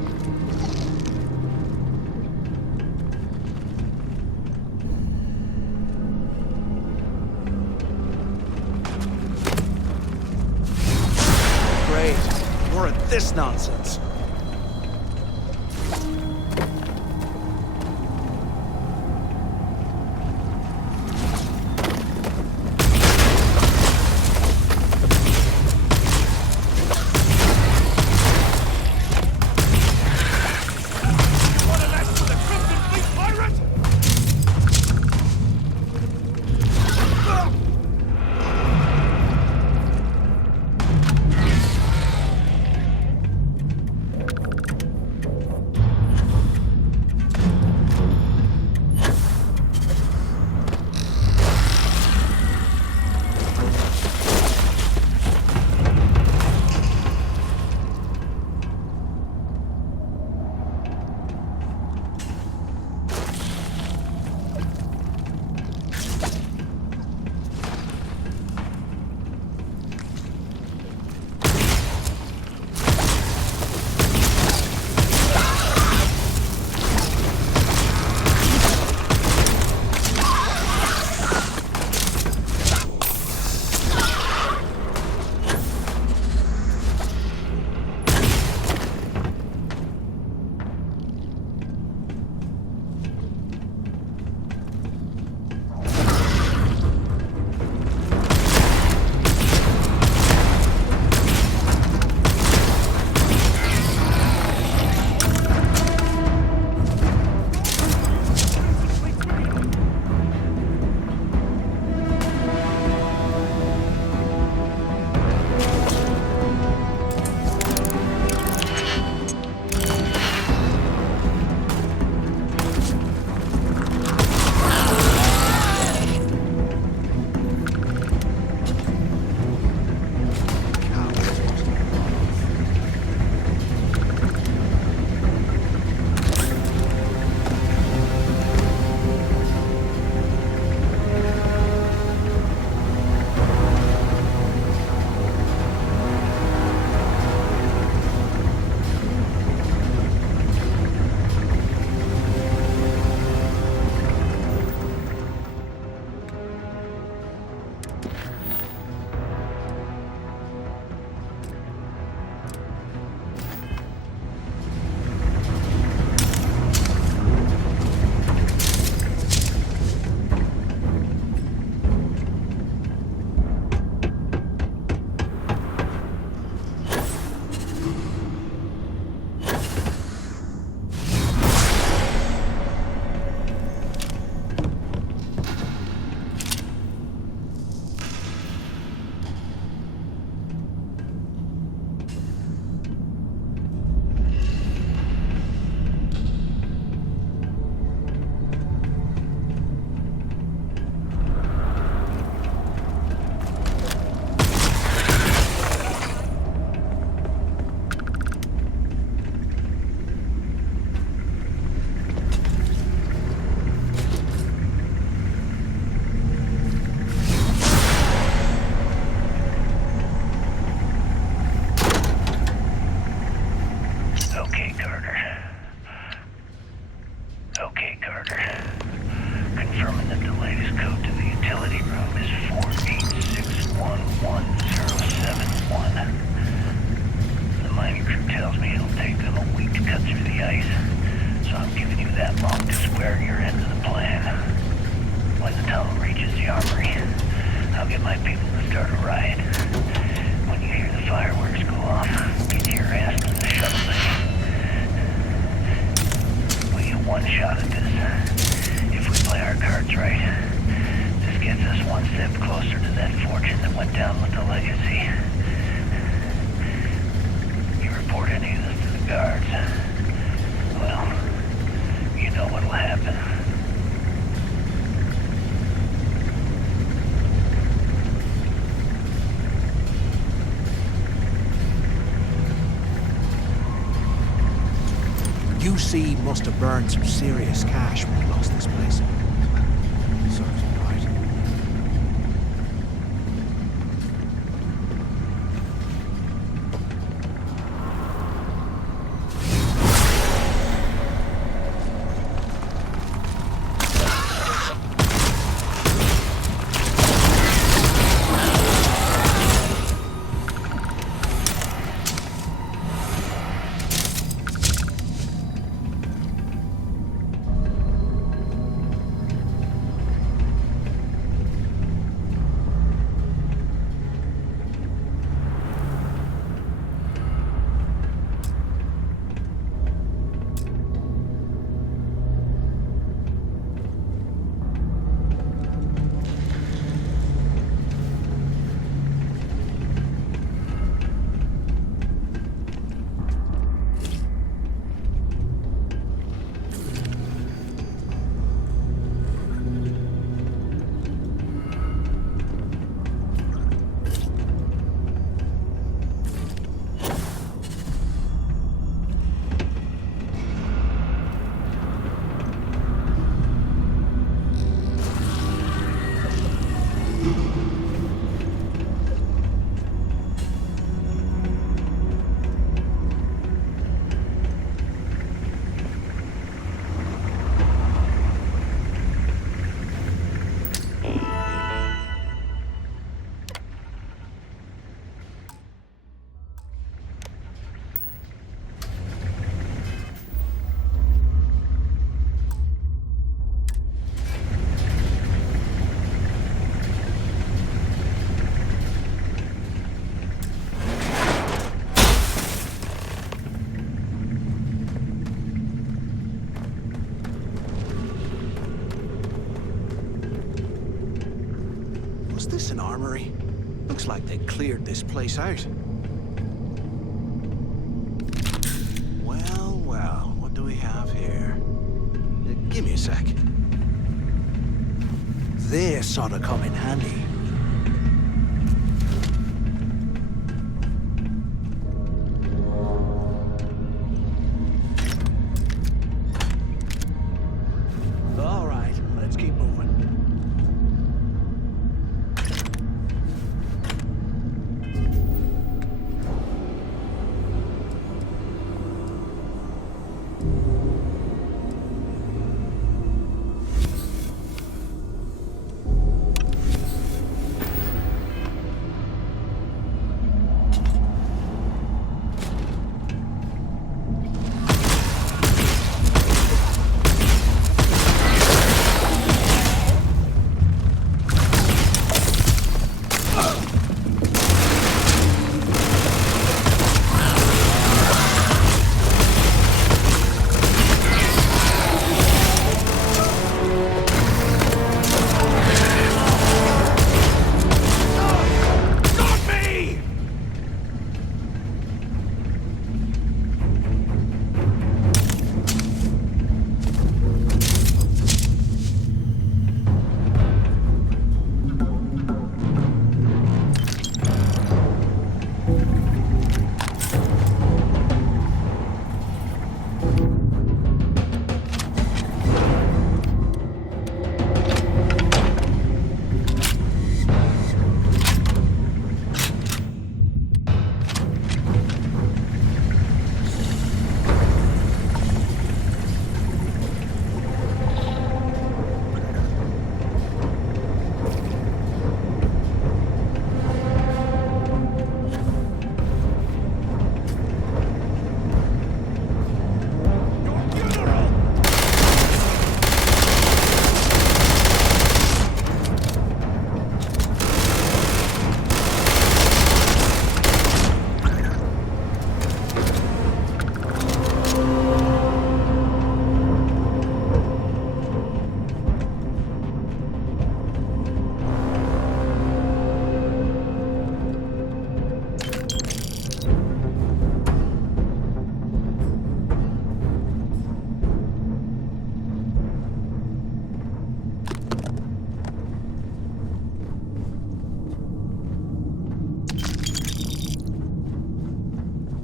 Great. We're at this nonsense. tells me it'll take them a week to cut through the ice. So I'm giving you that long to square your end of the plan. When the tunnel reaches the armory, I'll get my people to start a riot. When you hear the fireworks go off, get your ass to the shuttle bay. We get one shot at this. If we play our cards right, this gets us one step closer to that fortune that went down with the legacy. You report any of this to the guards, well, you know what'll happen. UC must have burned some serious cash when he lost this place. Serves him right. Was this an armory? Looks like they cleared this place out. Well, well, what do we have here? Give me a sec. This ought to come in handy. All right, let's keep moving.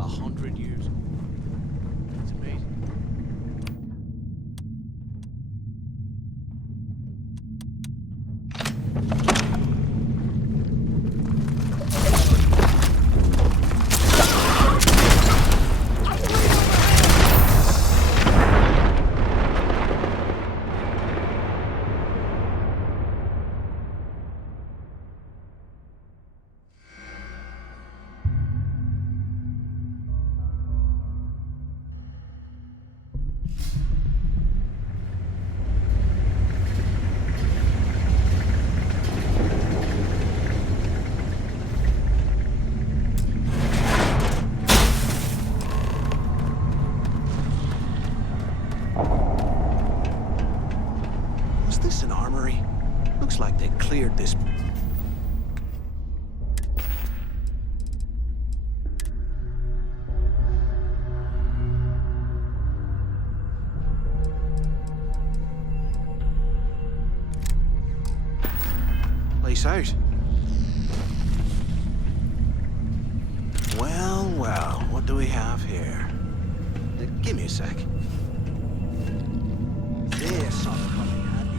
100 years. It's amazing. Was this an armory? Looks like they cleared this. Place out. Well, well, what do we have here? Give me a sec. There's something coming at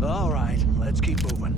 me. All right, let's keep moving.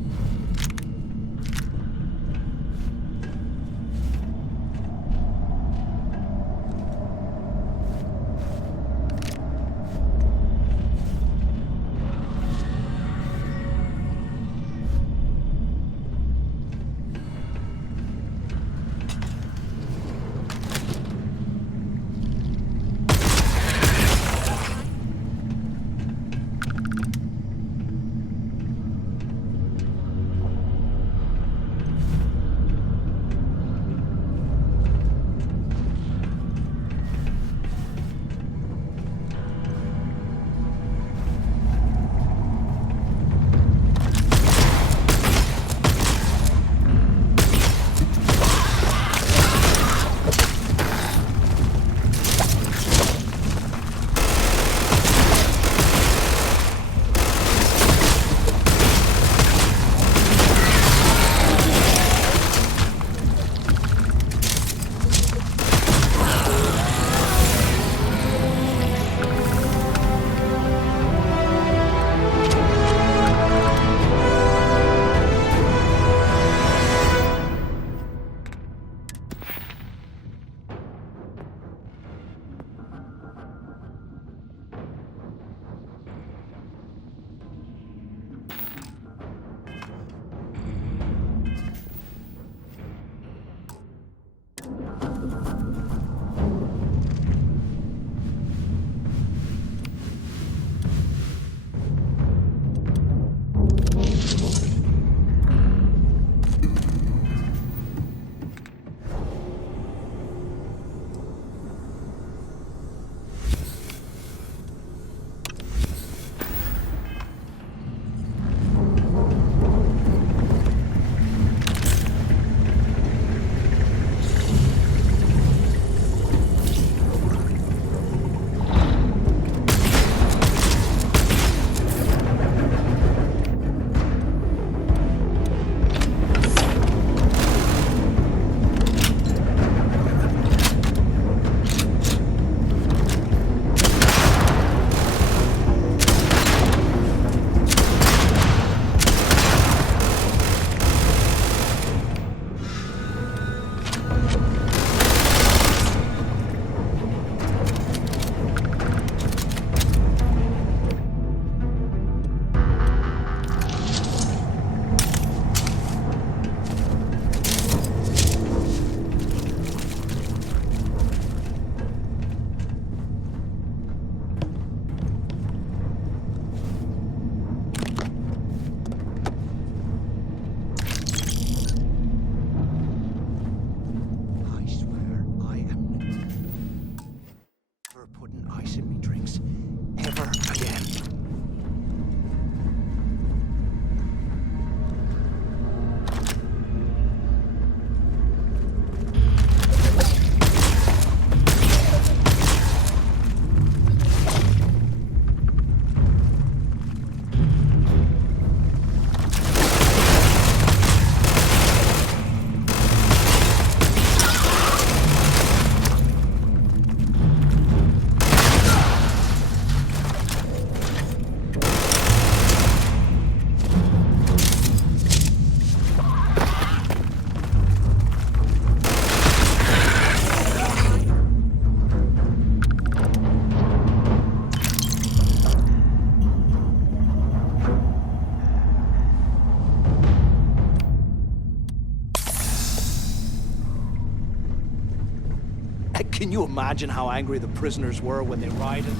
Can you imagine how angry the prisoners were when they rioted?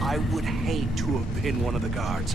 I would hate to have been one of the guards.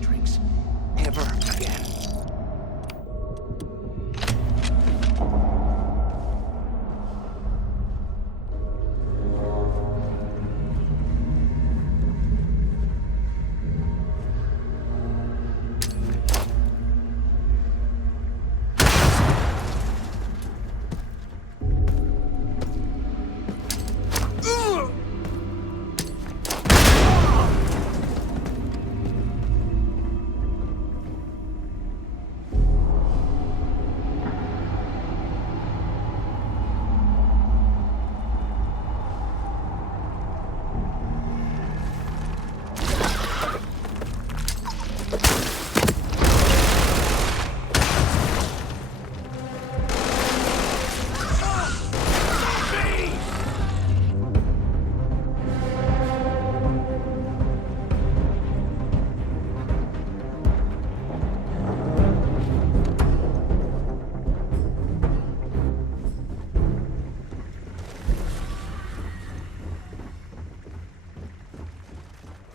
Drinks ever again.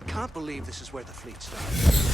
Can't believe this is where the fleet started.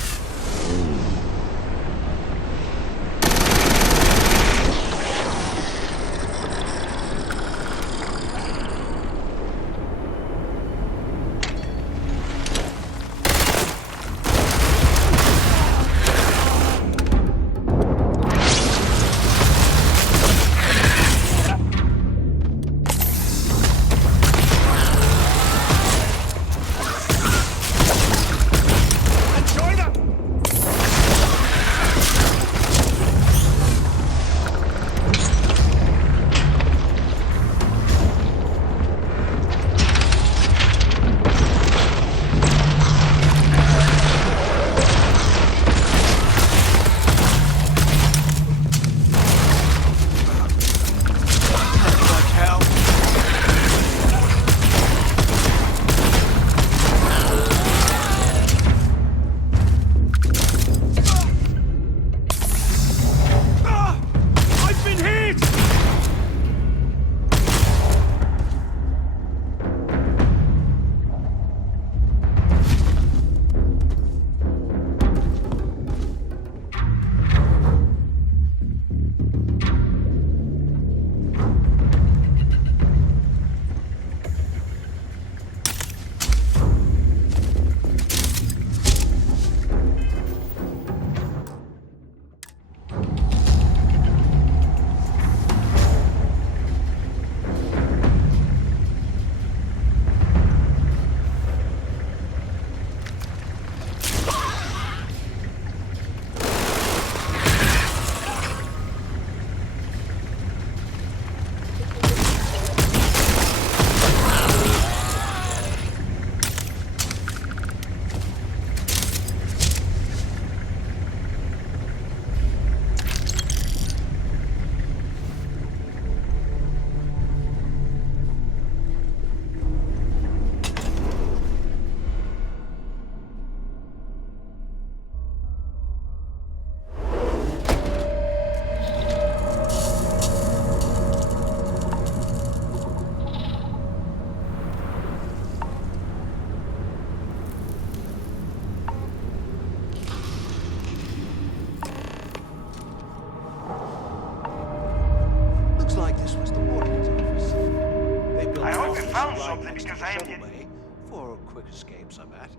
because I am getting... way for quick escapes, I bet.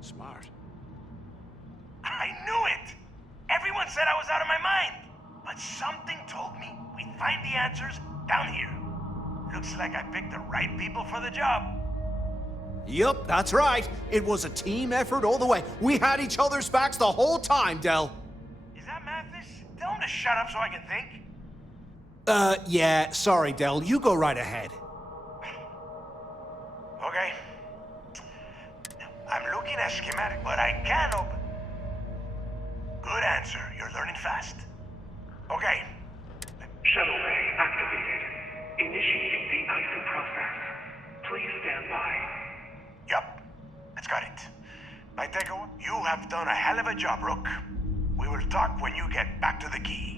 Smart. I knew it! Everyone said I was out of my mind. But something told me we'd find the answers down here. Looks like I picked the right people for the job. Yup, that's right. It was a team effort all the way. We had each other's backs the whole time, Del. Is that Mathis? Tell him to shut up so I can think. Yeah, sorry, Del. You go right ahead. Okay. I'm looking at schematic, but I can open. Good answer. You're learning fast. Okay. Shuttle bay activated. Initiating the icing process. Please stand by. Yup. That's got it. Byteco, you have done a hell of a job, Rook. We will talk when you get back to the key.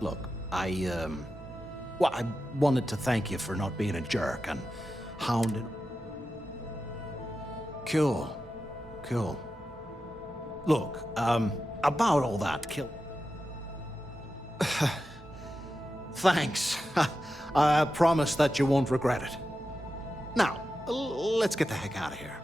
Look, well, I wanted to thank you for not being a jerk and hounding... Cool. Look, about all that Thanks. I promise that you won't regret it. Now, let's get the heck out of here.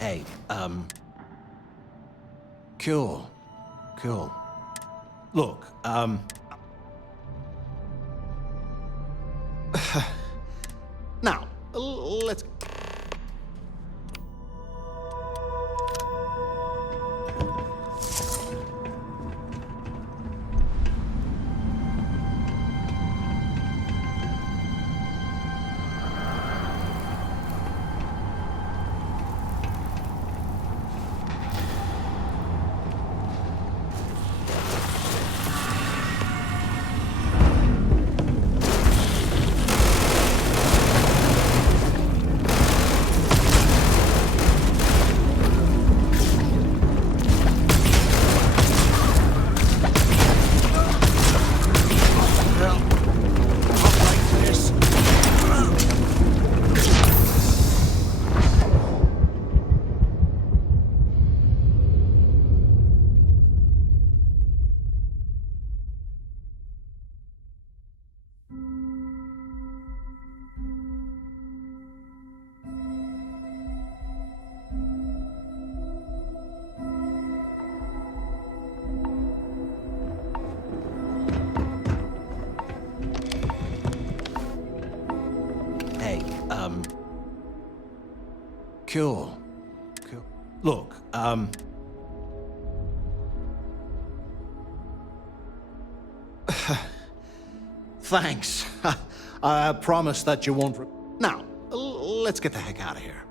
Hey, cool. Look, now, let's... Cool. Look, Thanks. I promise that you won't. Now, let's get the heck out of here.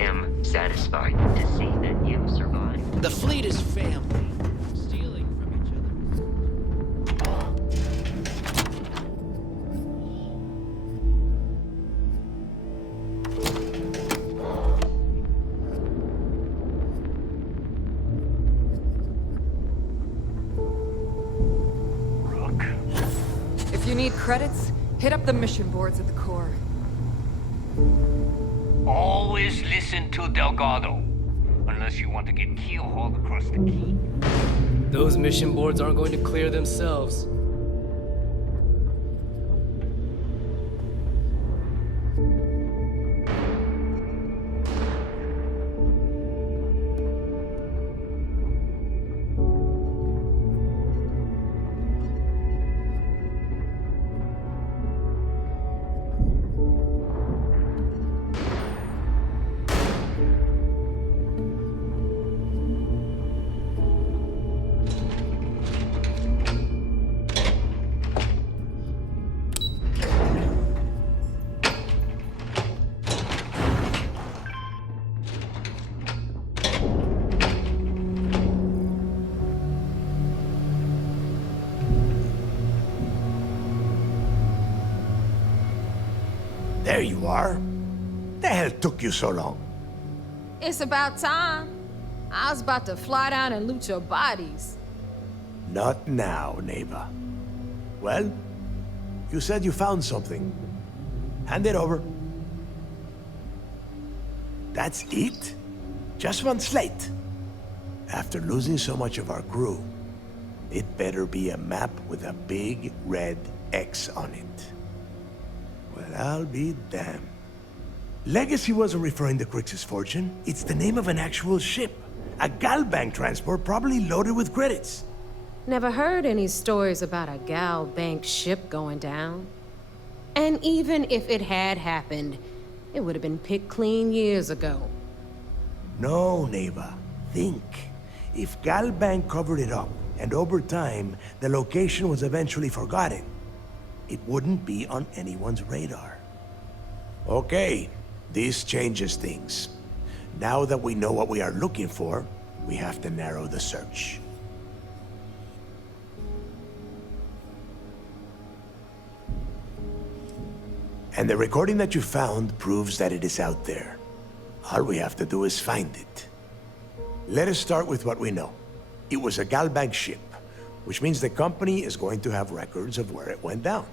am satisfied to see that you survived. The fleet is family. Stealing from each other. If you need credits, hit up the mission boards at the core. Always listen to Delgado. Unless you want to get keel-hauled across the key. Those mission boards aren't going to clear themselves. There you are. The hell took you so long? It's about time. I was about to fly down and loot your bodies. Not now, neighbor. Well, you said you found something. Hand it over. That's it? Just one slate? After losing so much of our crew, it better be a map with a big red X on it. Well, I'll be damned. Legacy wasn't referring to Crix's fortune. It's the name of an actual ship. A Galbank transport probably loaded with credits. Never heard any stories about a Gal Bank ship going down. And even if it had happened, it would have been picked clean years ago. No, neighbor. Think. If Galbank covered it up, and over time, the location was eventually forgotten, it wouldn't be on anyone's radar. Okay, this changes things. Now that we know what we are looking for, we have to narrow the search. And the recording that you found proves that it is out there. All we have to do is find it. Let us start with what we know. It was a Galbank ship, which means the company is going to have records of where it went down.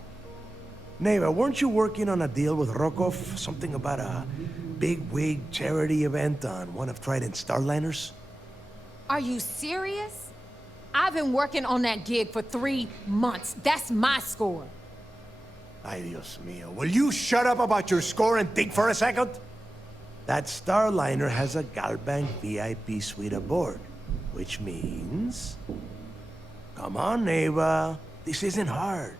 Neva, weren't you working on a deal with Rokov? Something about a big-wig charity event on one of Trident's starliners? Are you serious? I've been working on that gig for 3 months. That's my score. Ay, Dios mío. Will you shut up about your score and think for a second? That starliner has a Galbank VIP suite aboard, which means... Come on, Neva. This isn't hard.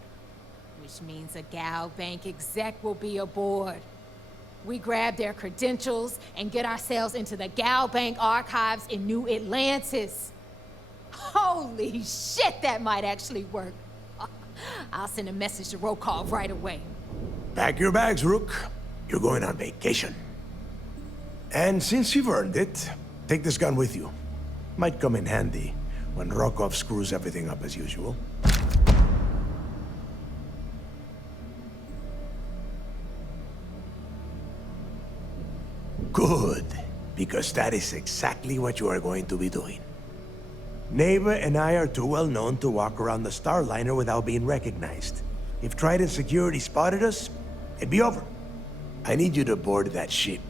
Which means a Gal Bank exec will be aboard. We grab their credentials and get ourselves into the Gal Bank archives in New Atlantis. Holy shit, that might actually work. I'll send a message to Rokov right away. Pack your bags, Rook. You're going on vacation. And since you've earned it, take this gun with you. Might come in handy when Rokov screws everything up as usual. Good, because that is exactly what you are going to be doing. Neva and I are too well known to walk around the starliner without being recognized. If Trident Security spotted us, it'd be over. I need you to board that ship,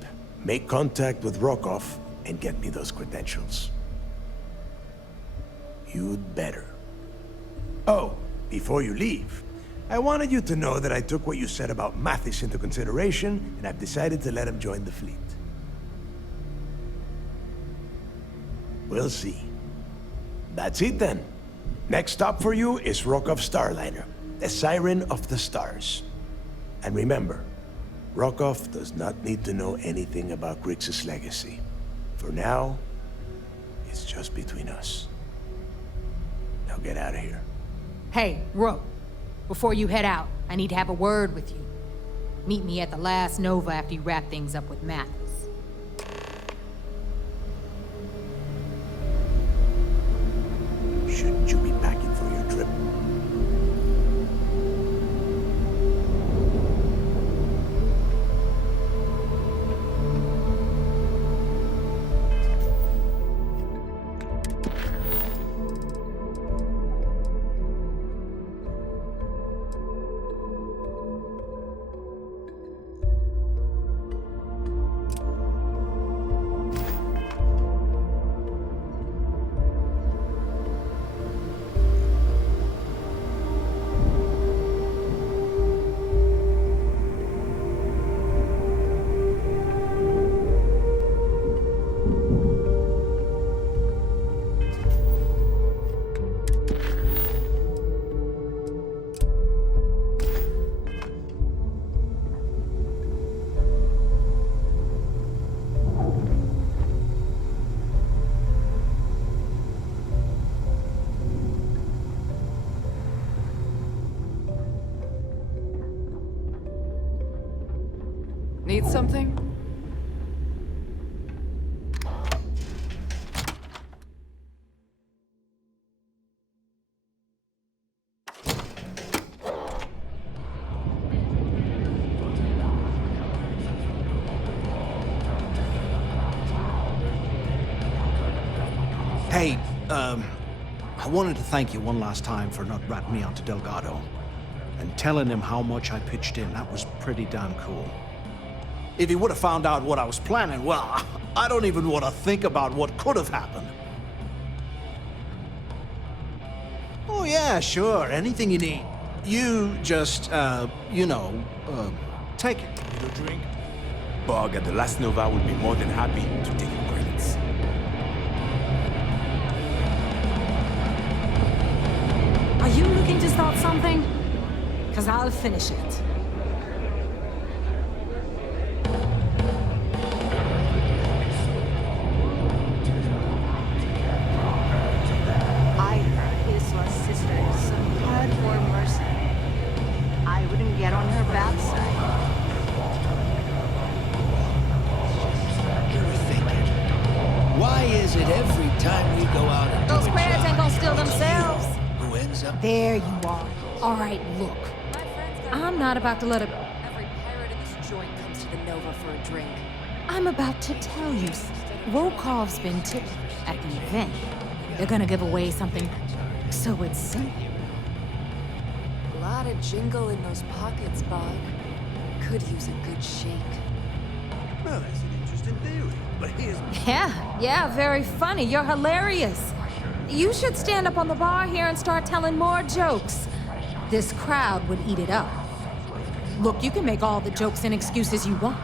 make contact with Rokov, and get me those credentials. You'd better. Oh, before you leave, I wanted you to know that I took what you said about Mathis into consideration, and I've decided to let him join the fleet. We'll see. That's it then. Next stop for you is Rokov Starliner, the Siren of the Stars. And remember, Rokov does not need to know anything about Crix's legacy. For now, it's just between us. Now get out of here. Hey, Rook, before you head out, I need to have a word with you. Meet me at the last Nova after you wrap things up with Mathis. Need something? Hey, I wanted to thank you one last time for not ratting me onto Delgado and telling him how much I pitched in. That was pretty damn cool. If he would have found out what I was planning, well, I don't even want to think about what could have happened. Oh yeah, sure, anything you need. You just, take it. Need a drink? Bog at the Last Nova would be more than happy to take your credits. Are you looking to start something? Because I'll finish it. I heard Isla's sisters had more mercy. I wouldn't get on her bad side. Why is it every time we go out and Those do a squares job, ain't gonna steal it's themselves. you who ends up... There you are. All right, look. I'm not about to let a... Every pirate in this joint comes to the Nova for a drink. I'm about to tell you. Volkov's been tipped at the event. They're gonna give away something, so it's simple. A lot of jingle in those pockets, Bog. Could use a good shake. Well, that's an interesting theory, but here's... Yeah, very funny. You're hilarious. You should stand up on the bar here and start telling more jokes. This crowd would eat it up. Look, you can make all the jokes and excuses you want.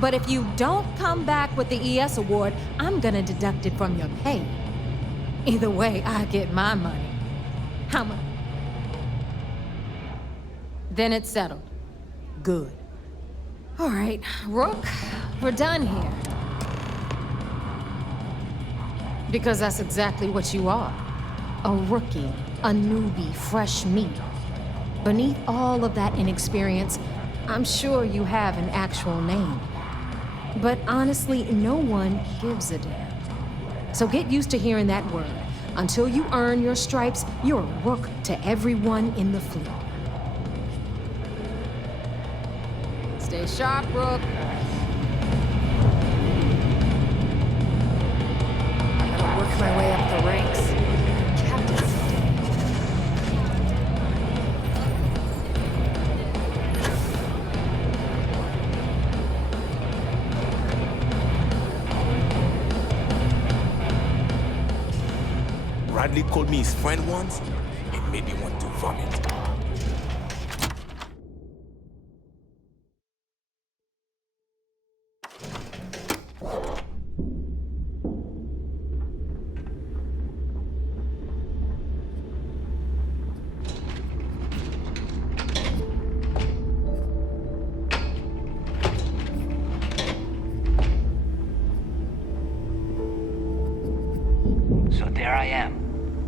But if you don't come back with the ES award, I'm gonna deduct it from your pay. Either way, I get my money. How much? Then it's settled. Good. All right, Rook, we're done here. Because that's exactly what you are. A rookie, a newbie, fresh meat. Beneath all of that inexperience, I'm sure you have an actual name. But honestly, no one gives a damn. So get used to hearing that word. Until you earn your stripes, you're a rook to everyone in the fleet. Stay sharp, Rook. I gotta work my way up the ranks. Captain's Bradley called me his friend once. It made me want to vomit. So there I am.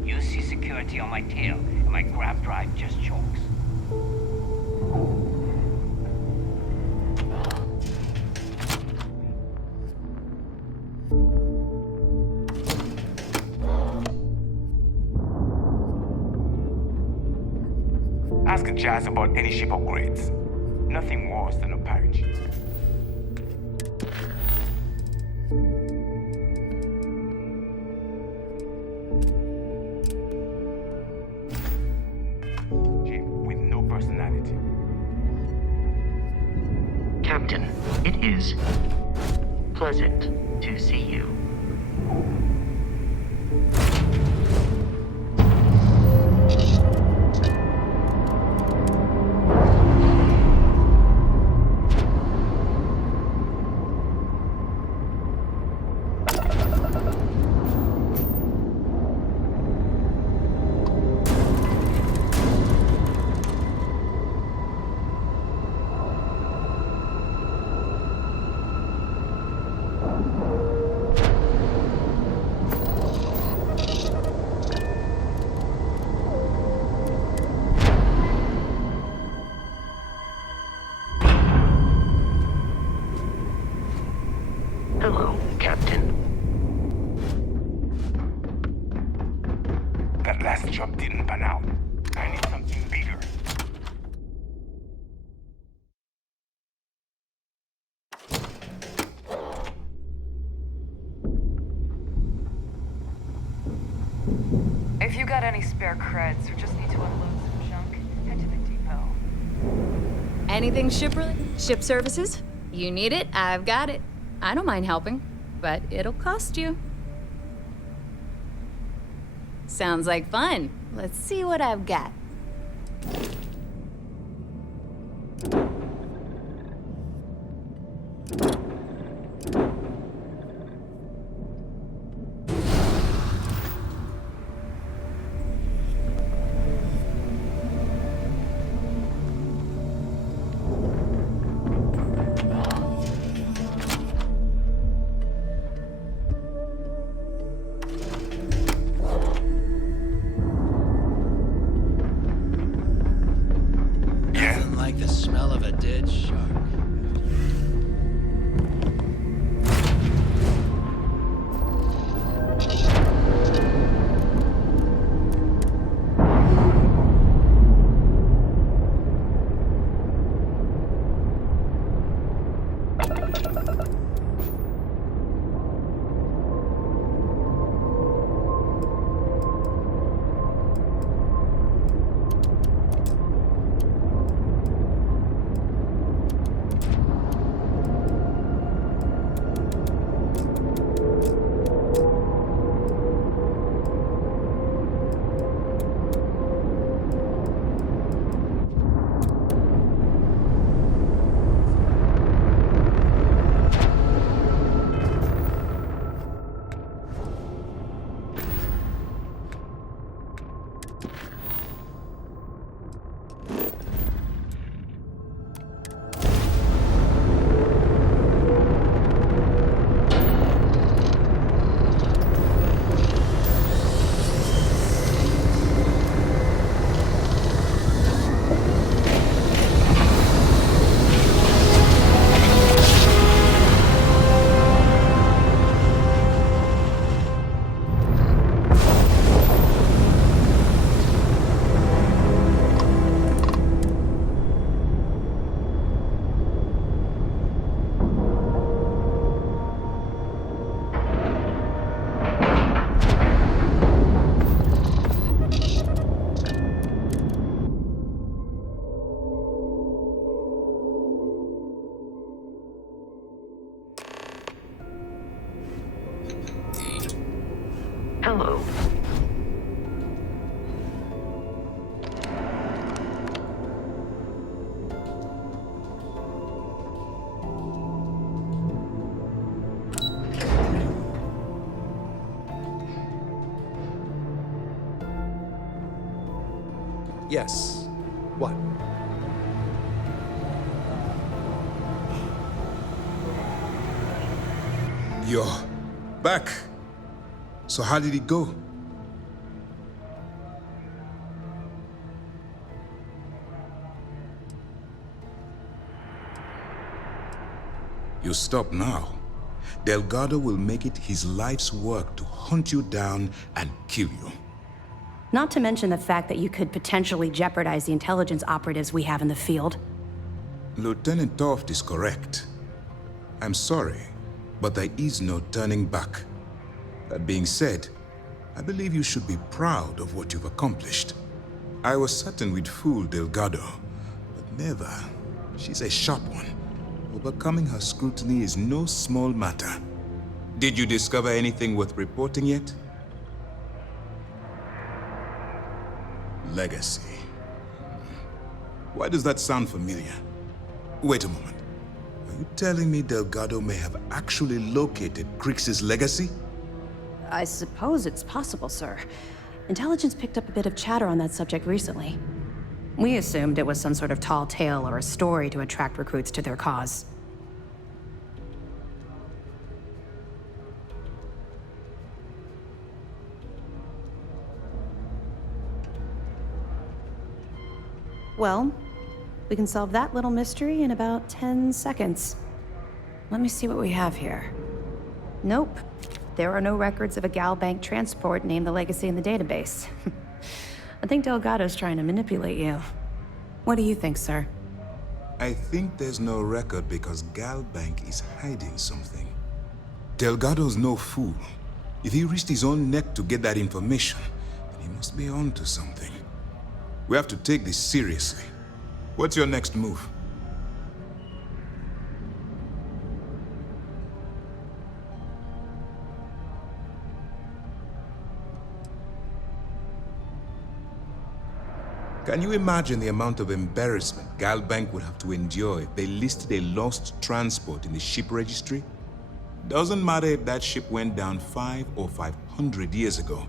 You see security on my tail, and my grab drive just chokes. Ask Jazz about any ship upgrades. Nothing worse than a pirate ship. Ship with no personality. Captain, it is pleasant to see you. last job didn't pan out. I need something bigger. If you got any spare creds or just need to unload some junk, head to the depot. Anything ship services? You need it, I've got it. I don't mind helping, but it'll cost you. Sounds like fun. Let's see what I've got. Nothing like the smell of a dead shark. Hello. Yes. What? You're back. So how did it go? You stop now. Delgado will make it his life's work to hunt you down and kill you. Not to mention the fact that you could potentially jeopardize the intelligence operatives we have in the field. Lieutenant Toft is correct. I'm sorry, but there is no turning back. That being said, I believe you should be proud of what you've accomplished. I was certain we'd fool Delgado, but never. She's a sharp one. Overcoming her scrutiny is no small matter. Did you discover anything worth reporting yet? Legacy. Why does that sound familiar? Wait a moment. Are you telling me Delgado may have actually located Crix's legacy? I suppose it's possible, sir. Intelligence picked up a bit of chatter on that subject recently. We assumed it was some sort of tall tale or a story to attract recruits to their cause. Well, we can solve that little mystery in about 10 seconds. Let me see what we have here. Nope. There are no records of a Galbank transport named the Legacy in the database. I think Delgado's trying to manipulate you. What do you think, sir? I think there's no record because Galbank is hiding something. Delgado's no fool. If he risked his own neck to get that information, then he must be on to something. We have to take this seriously. What's your next move? Can you imagine the amount of embarrassment Galbank would have to endure if they listed a lost transport in the ship registry? Doesn't matter if that ship went down 5 or 500 years ago.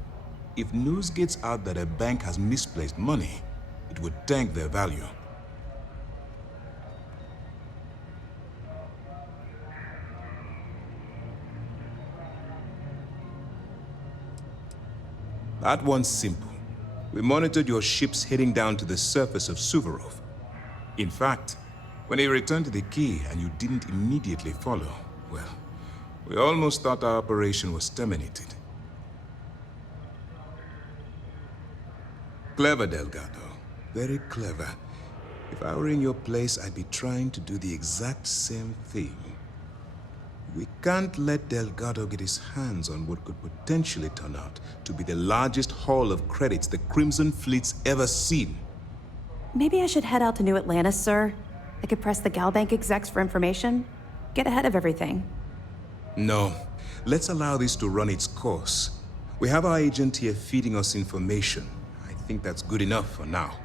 If news gets out that a bank has misplaced money, it would tank their value. That one's simple. We monitored your ships heading down to the surface of Suvorov. In fact, when they returned to the key and you didn't immediately follow, well, we almost thought our operation was terminated. Clever, Delgado. Very clever. If I were in your place, I'd be trying to do the exact same thing. We can't let Delgado get his hands on what could potentially turn out to be the largest haul of credits the Crimson Fleet's ever seen. Maybe I should head out to New Atlantis, sir. I could press the Galbank execs for information. Get ahead of everything. No. Let's allow this to run its course. We have our agent here feeding us information. I think that's good enough for now.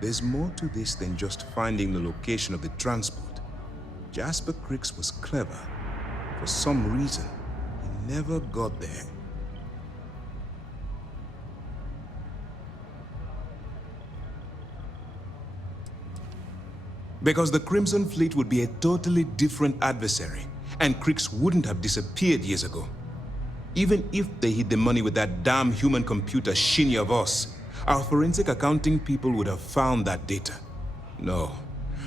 There's more to this than just finding the location of the transport. Jasper Cricks was clever. For some reason, he never got there. Because the Crimson Fleet would be a totally different adversary, and Cricks wouldn't have disappeared years ago. Even if they hid the money with that damn human computer Shinny of us, our forensic accounting people would have found that data. No,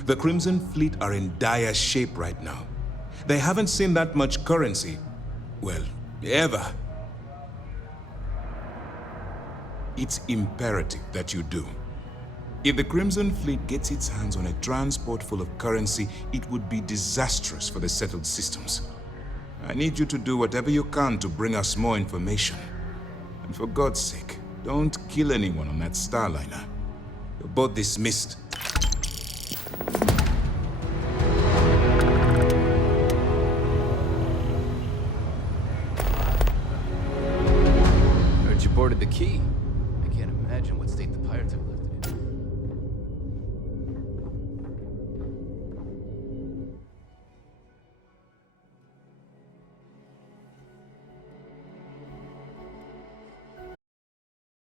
the Crimson Fleet are in dire shape right now. They haven't seen that much currency, well, ever. It's imperative that you do. If the Crimson Fleet gets its hands on a transport full of currency, it would be disastrous for the settled systems. I need you to do whatever you can to bring us more information. And for God's sake, don't kill anyone on that Starliner. You're both dismissed. Heard you boarded the key. I can't imagine what state the pirates have left.